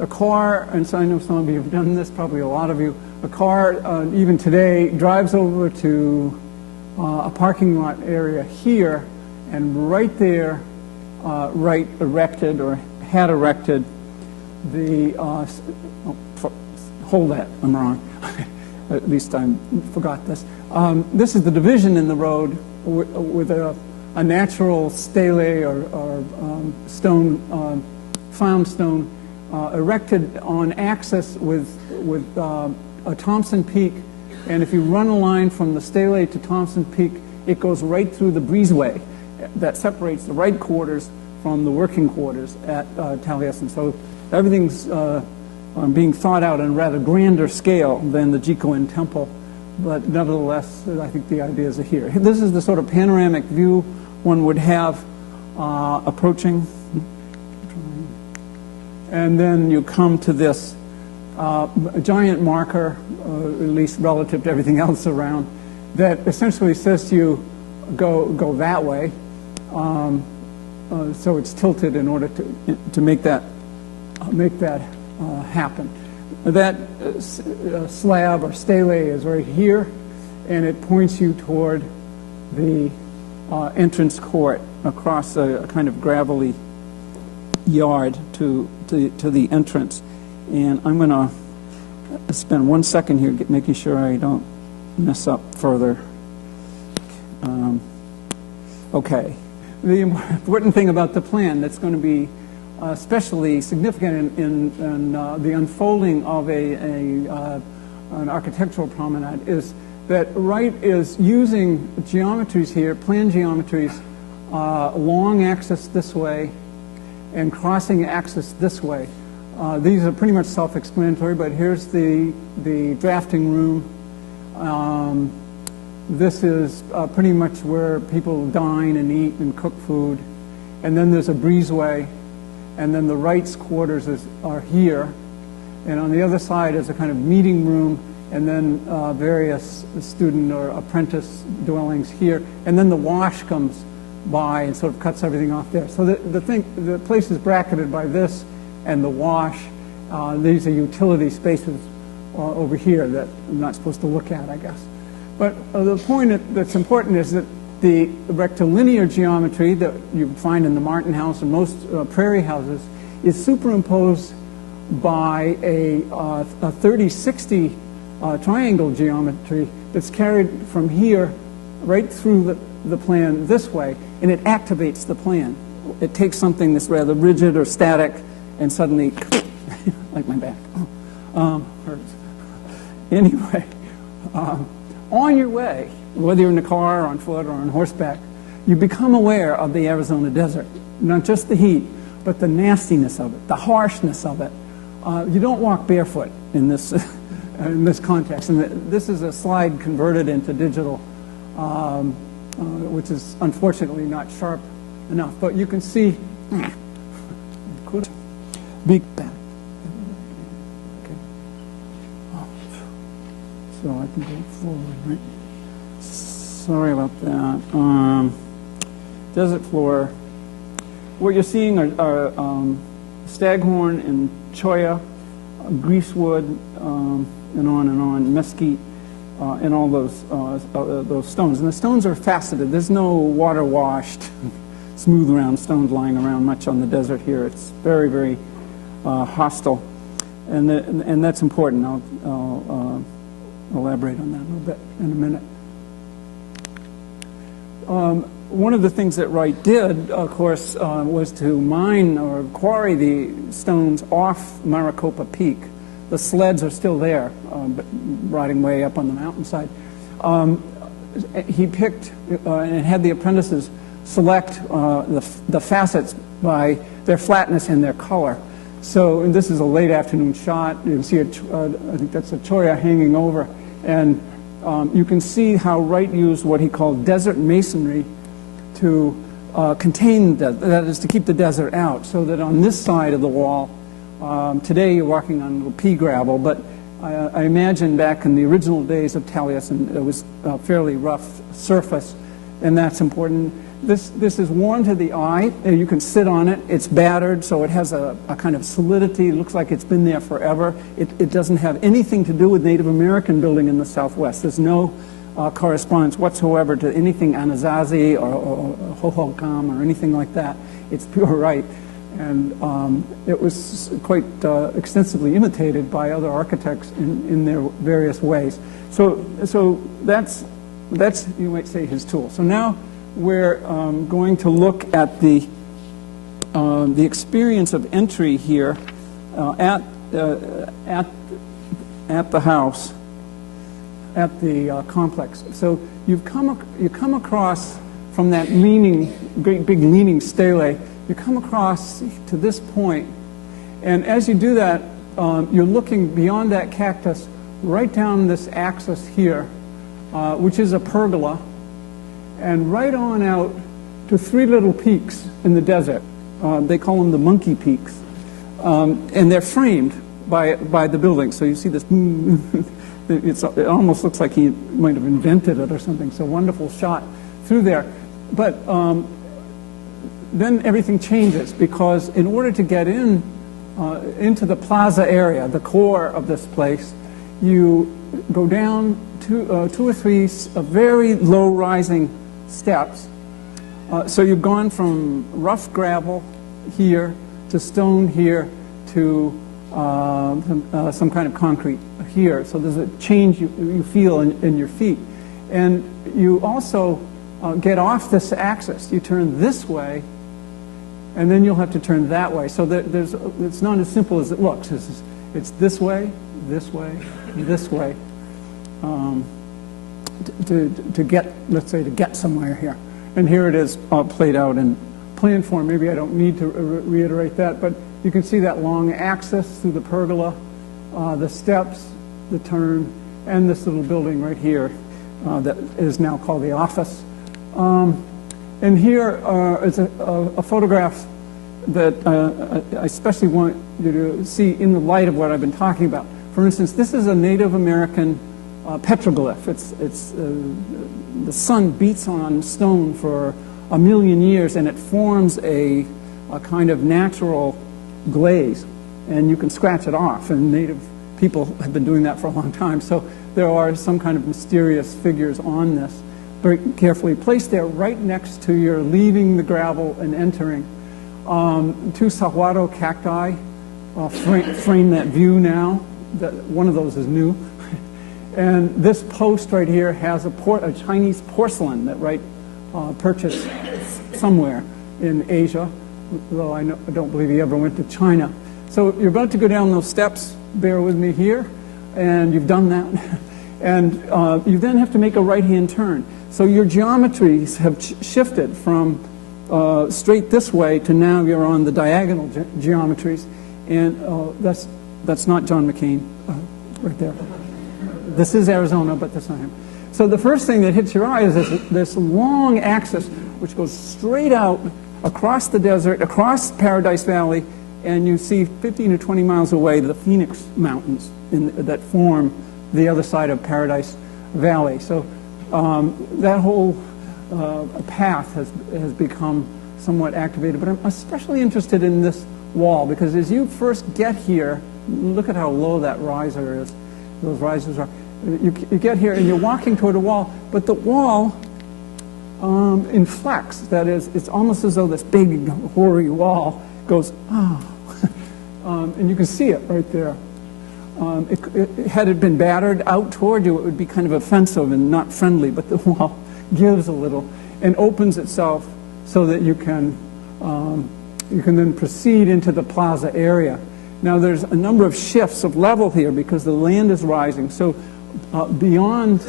A car, and so I know some of you have done this, probably a lot of you, a car even today drives over to a parking lot area here, and right there, right erected or had erected the, hold that, I'm wrong. At least I forgot this. This is the division in the road with a natural stele or stone, found stone, erected on axis with a Thompson Peak. And if you run a line from the stele to Thompson Peak, it goes right through the breezeway that separates the right quarters from the working quarters at Taliesin. So everything's being thought out on a rather grander scale than the Jikoin Temple, but nevertheless, I think the ideas are here. This is the sort of panoramic view one would have approaching. And then you come to this giant marker, at least relative to everything else around, that essentially says to you, go that way. So it's tilted in order to make that happen. That slab or stele is right here, and it points you toward the entrance court across a kind of gravelly yard to the entrance. And I'm going to spend 1 second here making sure I don't mess up further. Okay. The important thing about the plan that's going to be especially significant in the unfolding of an architectural promenade is that Wright is using geometries here, plan geometries, long axis this way and crossing axis this way. These are pretty much self-explanatory, but here's the drafting room. This is pretty much where people dine and eat and cook food. And then there's a breezeway. And then the Wright's quarters are here. And on the other side is a kind of meeting room, and then various student or apprentice dwellings here. And then the wash comes by and sort of cuts everything off there. So the place is bracketed by this and the wash. These are utility spaces over here that I'm not supposed to look at, I guess. But the point that's important is that the rectilinear geometry that you find in the Martin House and most prairie houses is superimposed by a 30-60 triangle geometry that's carried from here right through the plan this way, and it activates the plan. It takes something that's rather rigid or static and suddenly, like my back, hurts. Anyway, on your way, whether you're in a car, or on foot, or on horseback, you become aware of the Arizona desert. Not just the heat, but the nastiness of it, the harshness of it. You don't walk barefoot in this in this context. And this is a slide converted into digital, which is unfortunately not sharp enough. But you can see, could be back. Okay. So I can go forward, right? Sorry about that. Desert floor. What you're seeing are staghorn and cholla, greasewood, and on, mesquite, and all those stones. And the stones are faceted. There's no water-washed, smooth round stones lying around much on the desert here. It's very, very hostile, and that's important. I'll elaborate on that a little bit in a minute. One of the things that Wright did, of course, was to mine or quarry the stones off Maricopa Peak. The sleds are still there, but rotting way up on the mountainside. He picked and had the apprentices select the facets by their flatness and their color. So, and this is a late afternoon shot. You can see, I think that's a cholla hanging over. And you can see how Wright used what he called desert masonry to contain, that is, to keep the desert out, so that on this side of the wall, today you're walking on little pea gravel, but I imagine back in the original days of Taliesin, it was a fairly rough surface, and that's important. This is worn to the eye, and you can sit on it. It's battered, so it has a kind of solidity. It looks like it's been there forever. It doesn't have anything to do with Native American building in the Southwest. There's no correspondence whatsoever to anything Anasazi or Hohokam or anything like that. It's pure Wright. And it was quite extensively imitated by other architects in their various ways. So that's, you might say, his tool. So now we're going to look at the experience of entry here at the house, at the complex. So you come across from that great big leaning stele. You come across to this point, and as you do that, you're looking beyond that cactus right down this axis here, which is a pergola, and right on out to three little peaks in the desert. They call them the monkey peaks, and they're framed by the building. So you see this. It almost looks like he might have invented it or something. So wonderful shot through there, but then everything changes, because in order to get into the plaza area, the core of this place, you go down two or three very low-rising steps. So you've gone from rough gravel here to stone here to some kind of concrete here. So there's a change you feel in your feet. And you also get off this axis. You turn this way, and then you'll have to turn that way. So it's not as simple as it looks. It's this way, this way, this way, to get, let's say, to get somewhere here. And here it is played out in plan form. Maybe I don't need to reiterate that, but you can see that long axis through the pergola, the steps, the turn, and this little building right here that is now called the office. And here is a photograph that I especially want you to see in the light of what I've been talking about. For instance, this is a Native American petroglyph. It's the sun beats on stone for 1,000,000 years, and it forms a kind of natural glaze, and you can scratch it off. And Native people have been doing that for a long time. So there are some kind of mysterious figures on this, very carefully placed there, right next to your leaving the gravel and entering. Two saguaro cacti frame that view now. One of those is new. And this post right here has a Chinese porcelain that Wright purchased somewhere in Asia, though I don't believe he ever went to China. So you're about to go down those steps, bear with me here, and you've done that. And you then have to make a right-hand turn. So your geometries have shifted from straight this way to now you're on the diagonal geometries. And that's not John McCain right there. this is Arizona, but that's not him. So the first thing that hits your eye is this long axis which goes straight out across the desert, across Paradise Valley, and you see 15 to 20 miles away the Phoenix Mountains that form the other side of Paradise Valley. So that whole path has become somewhat activated. But I'm especially interested in this wall, because as you first get here, look at how low that riser is. Those risers are. You get here and you're walking toward a wall, but the wall inflects. That is, it's almost as though this big, hoary wall goes, and you can see it right there. Had it been battered out toward you, it would be kind of offensive and not friendly, but the wall gives a little and opens itself so that you can then proceed into the plaza area. Now there's a number of shifts of level here because the land is rising. So beyond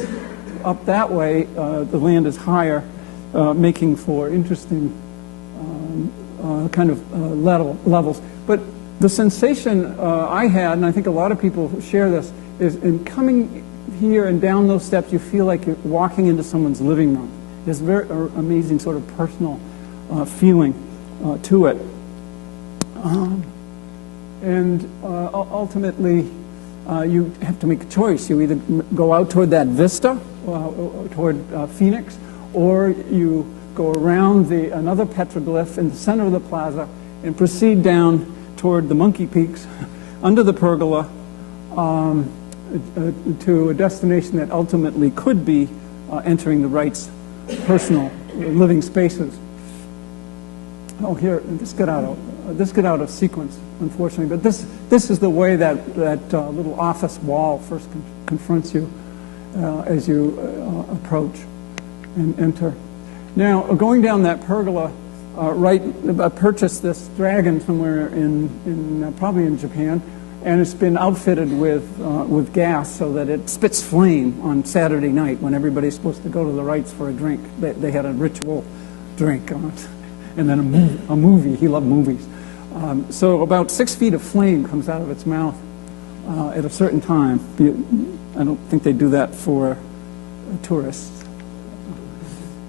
up that way, the land is higher, making for interesting kind of levels. But the sensation I had, and I think a lot of people share this, is in coming here and down those steps, you feel like you're walking into someone's living room. There's a very amazing sort of personal feeling to it. And ultimately, you have to make a choice. You either go out toward that vista, toward Phoenix, or you go around another petroglyph in the center of the plaza and proceed down toward the Monkey Peaks, under the pergola, to a destination that ultimately could be entering the Wrights' personal living spaces. Oh, here, this got out of sequence, unfortunately. But this is the way that little office wall first confronts you as you approach and enter. Now, going down that pergola, I purchased this dragon somewhere probably in Japan, and it's been outfitted with gas so that it spits flame on Saturday night when everybody's supposed to go to the Wrights for a drink. They had a ritual drink on it. And then a movie. He loved movies. So about 6 feet of flame comes out of its mouth at a certain time. I don't think they do that for tourists.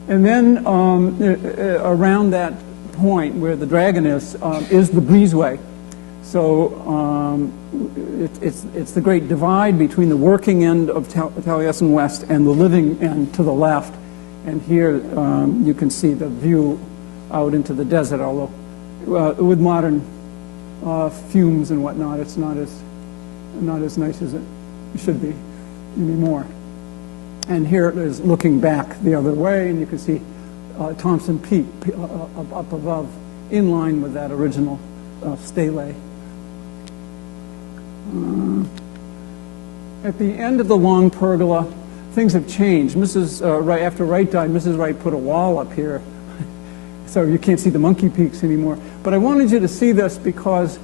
And then around that point where the dragon is the breezeway. So it's the great divide between the working end of Taliesin West and the living end to the left. And here you can see the view out into the desert, although with modern fumes and whatnot, it's not as nice as it should be anymore. And here it is looking back the other way, and you can see Thompson Peak up above, in line with that original stele. At the end of the long pergola, things have changed. After Wright died, Mrs. Wright put a wall up here, so you can't see the Monkey Peaks anymore. But I wanted you to see this because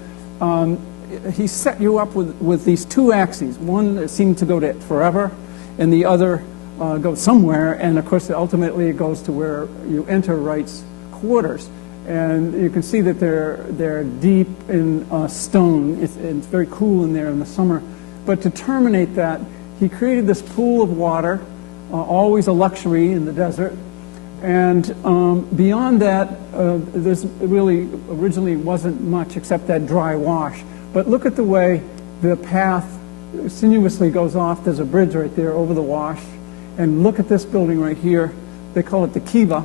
he set you up with these two axes. One that seemed to go to forever, and the other goes somewhere. And of course, ultimately, it goes to where you enter Wright's quarters. And you can see that they're deep in stone. It's very cool in there in the summer. But to terminate that, he created this pool of water, always a luxury in the desert. And beyond that, there's really originally wasn't much except that dry wash. But look at the way the path sinuously goes off. There's a bridge right there over the wash. And look at this building right here. They call it the Kiva.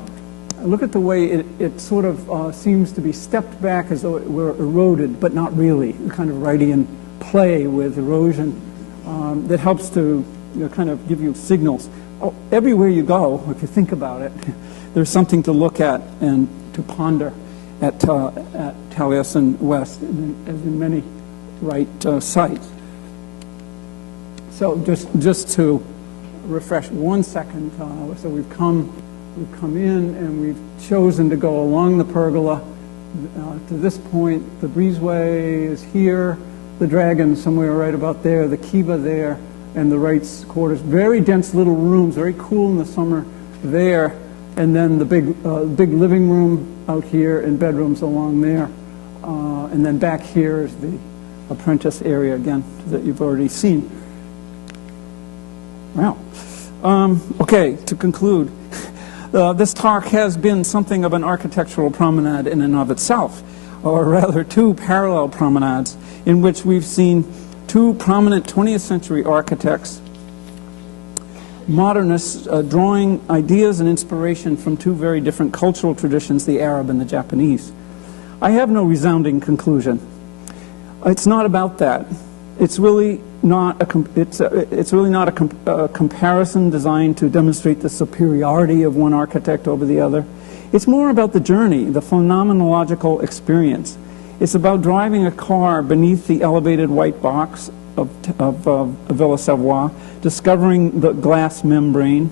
Look at the way it sort of seems to be stepped back as though it were eroded, but not really. Kind of Wrightian play with erosion that helps to kind of give you signals. Everywhere you go, if you think about it, there's something to look at and to ponder at Taliesin West, as in many Wright sites. So just to refresh 1 second, so we've come in and we've chosen to go along the pergola to this point. The breezeway is here, the dragon somewhere right about there, the Kiva there, and the Wrights' quarters. Very dense little rooms, very cool in the summer there, and then the big living room out here and bedrooms along there. And then back here is the apprentice area again that you've already seen. Well, okay, to conclude, this talk has been something of an architectural promenade in and of itself, or rather two parallel promenades in which we've seen two prominent 20th century architects, modernists, drawing ideas and inspiration from two very different cultural traditions, the Arab and the Japanese. I have no resounding conclusion. It's not about that. It's really not a comparison designed to demonstrate the superiority of one architect over the other. It's more about the journey, the phenomenological experience. It's about driving a car beneath the elevated white box of Villa Savoye, discovering the glass membrane,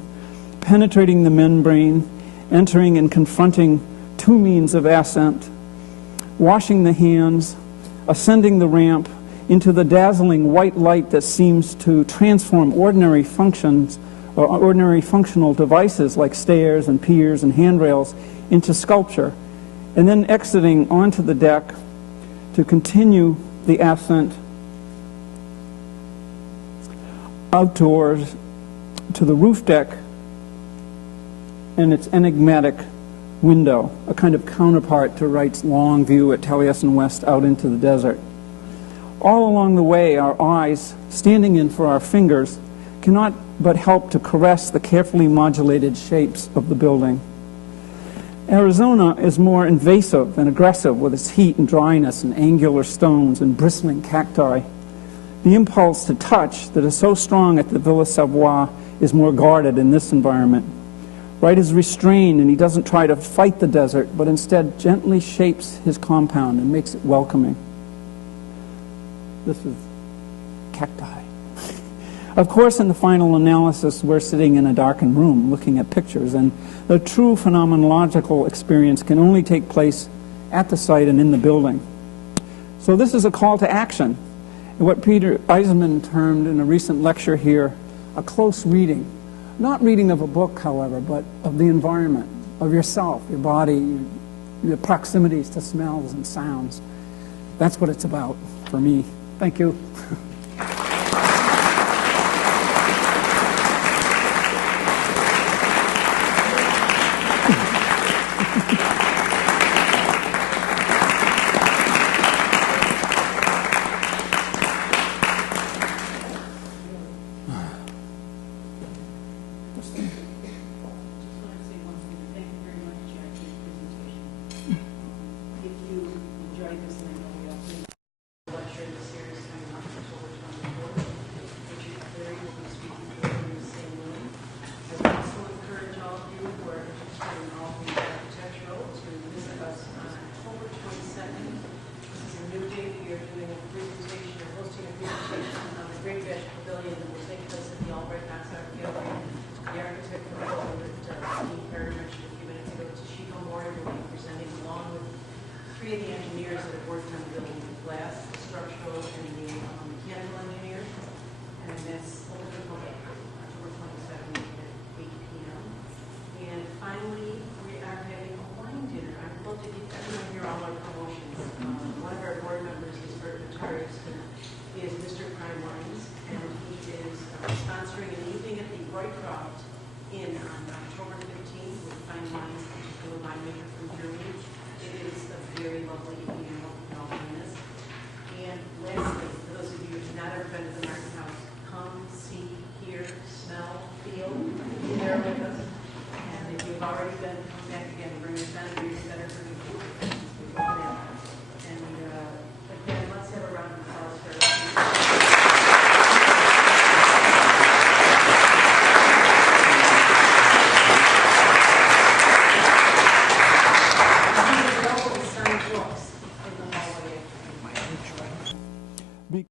penetrating the membrane, entering and confronting two means of ascent, washing the hands, ascending the ramp into the dazzling white light that seems to transform ordinary functions or ordinary functional devices like stairs and piers and handrails into sculpture, and then exiting onto the deck to continue the ascent outdoors to the roof deck and its enigmatic window, a kind of counterpart to Wright's long view at Taliesin West out into the desert. All along the way, our eyes, standing in for our fingers, cannot but help to caress the carefully modulated shapes of the building. Arizona is more invasive and aggressive with its heat and dryness and angular stones and bristling cacti. The impulse to touch that is so strong at the Villa Savoye is more guarded in this environment. Wright is restrained, and he doesn't try to fight the desert, but instead gently shapes his compound and makes it welcoming. This is cacti. Of course, in the final analysis, we're sitting in a darkened room looking at pictures, and the true phenomenological experience can only take place at the site and in the building. So this is a call to action, what Peter Eisenman termed in a recent lecture here, a close reading. Not reading of a book, however, but of the environment, of yourself, your body, your proximities to smells and sounds. That's what it's about for me. Thank you. Three of the engineers that have worked on building the glass, the structural, and the mechanical engineers. And that's open to the public, October 27th at 8 p.m. And finally, we are having a wine dinner. I'd love to get everyone here all our promotions. One of our board members is Bert Notarius, is Mr. Prime Wines, and he is sponsoring an evening at the Roycroft Inn on October 15th with fine wines, which is a winemaker from Germany. It is a very lovely evening.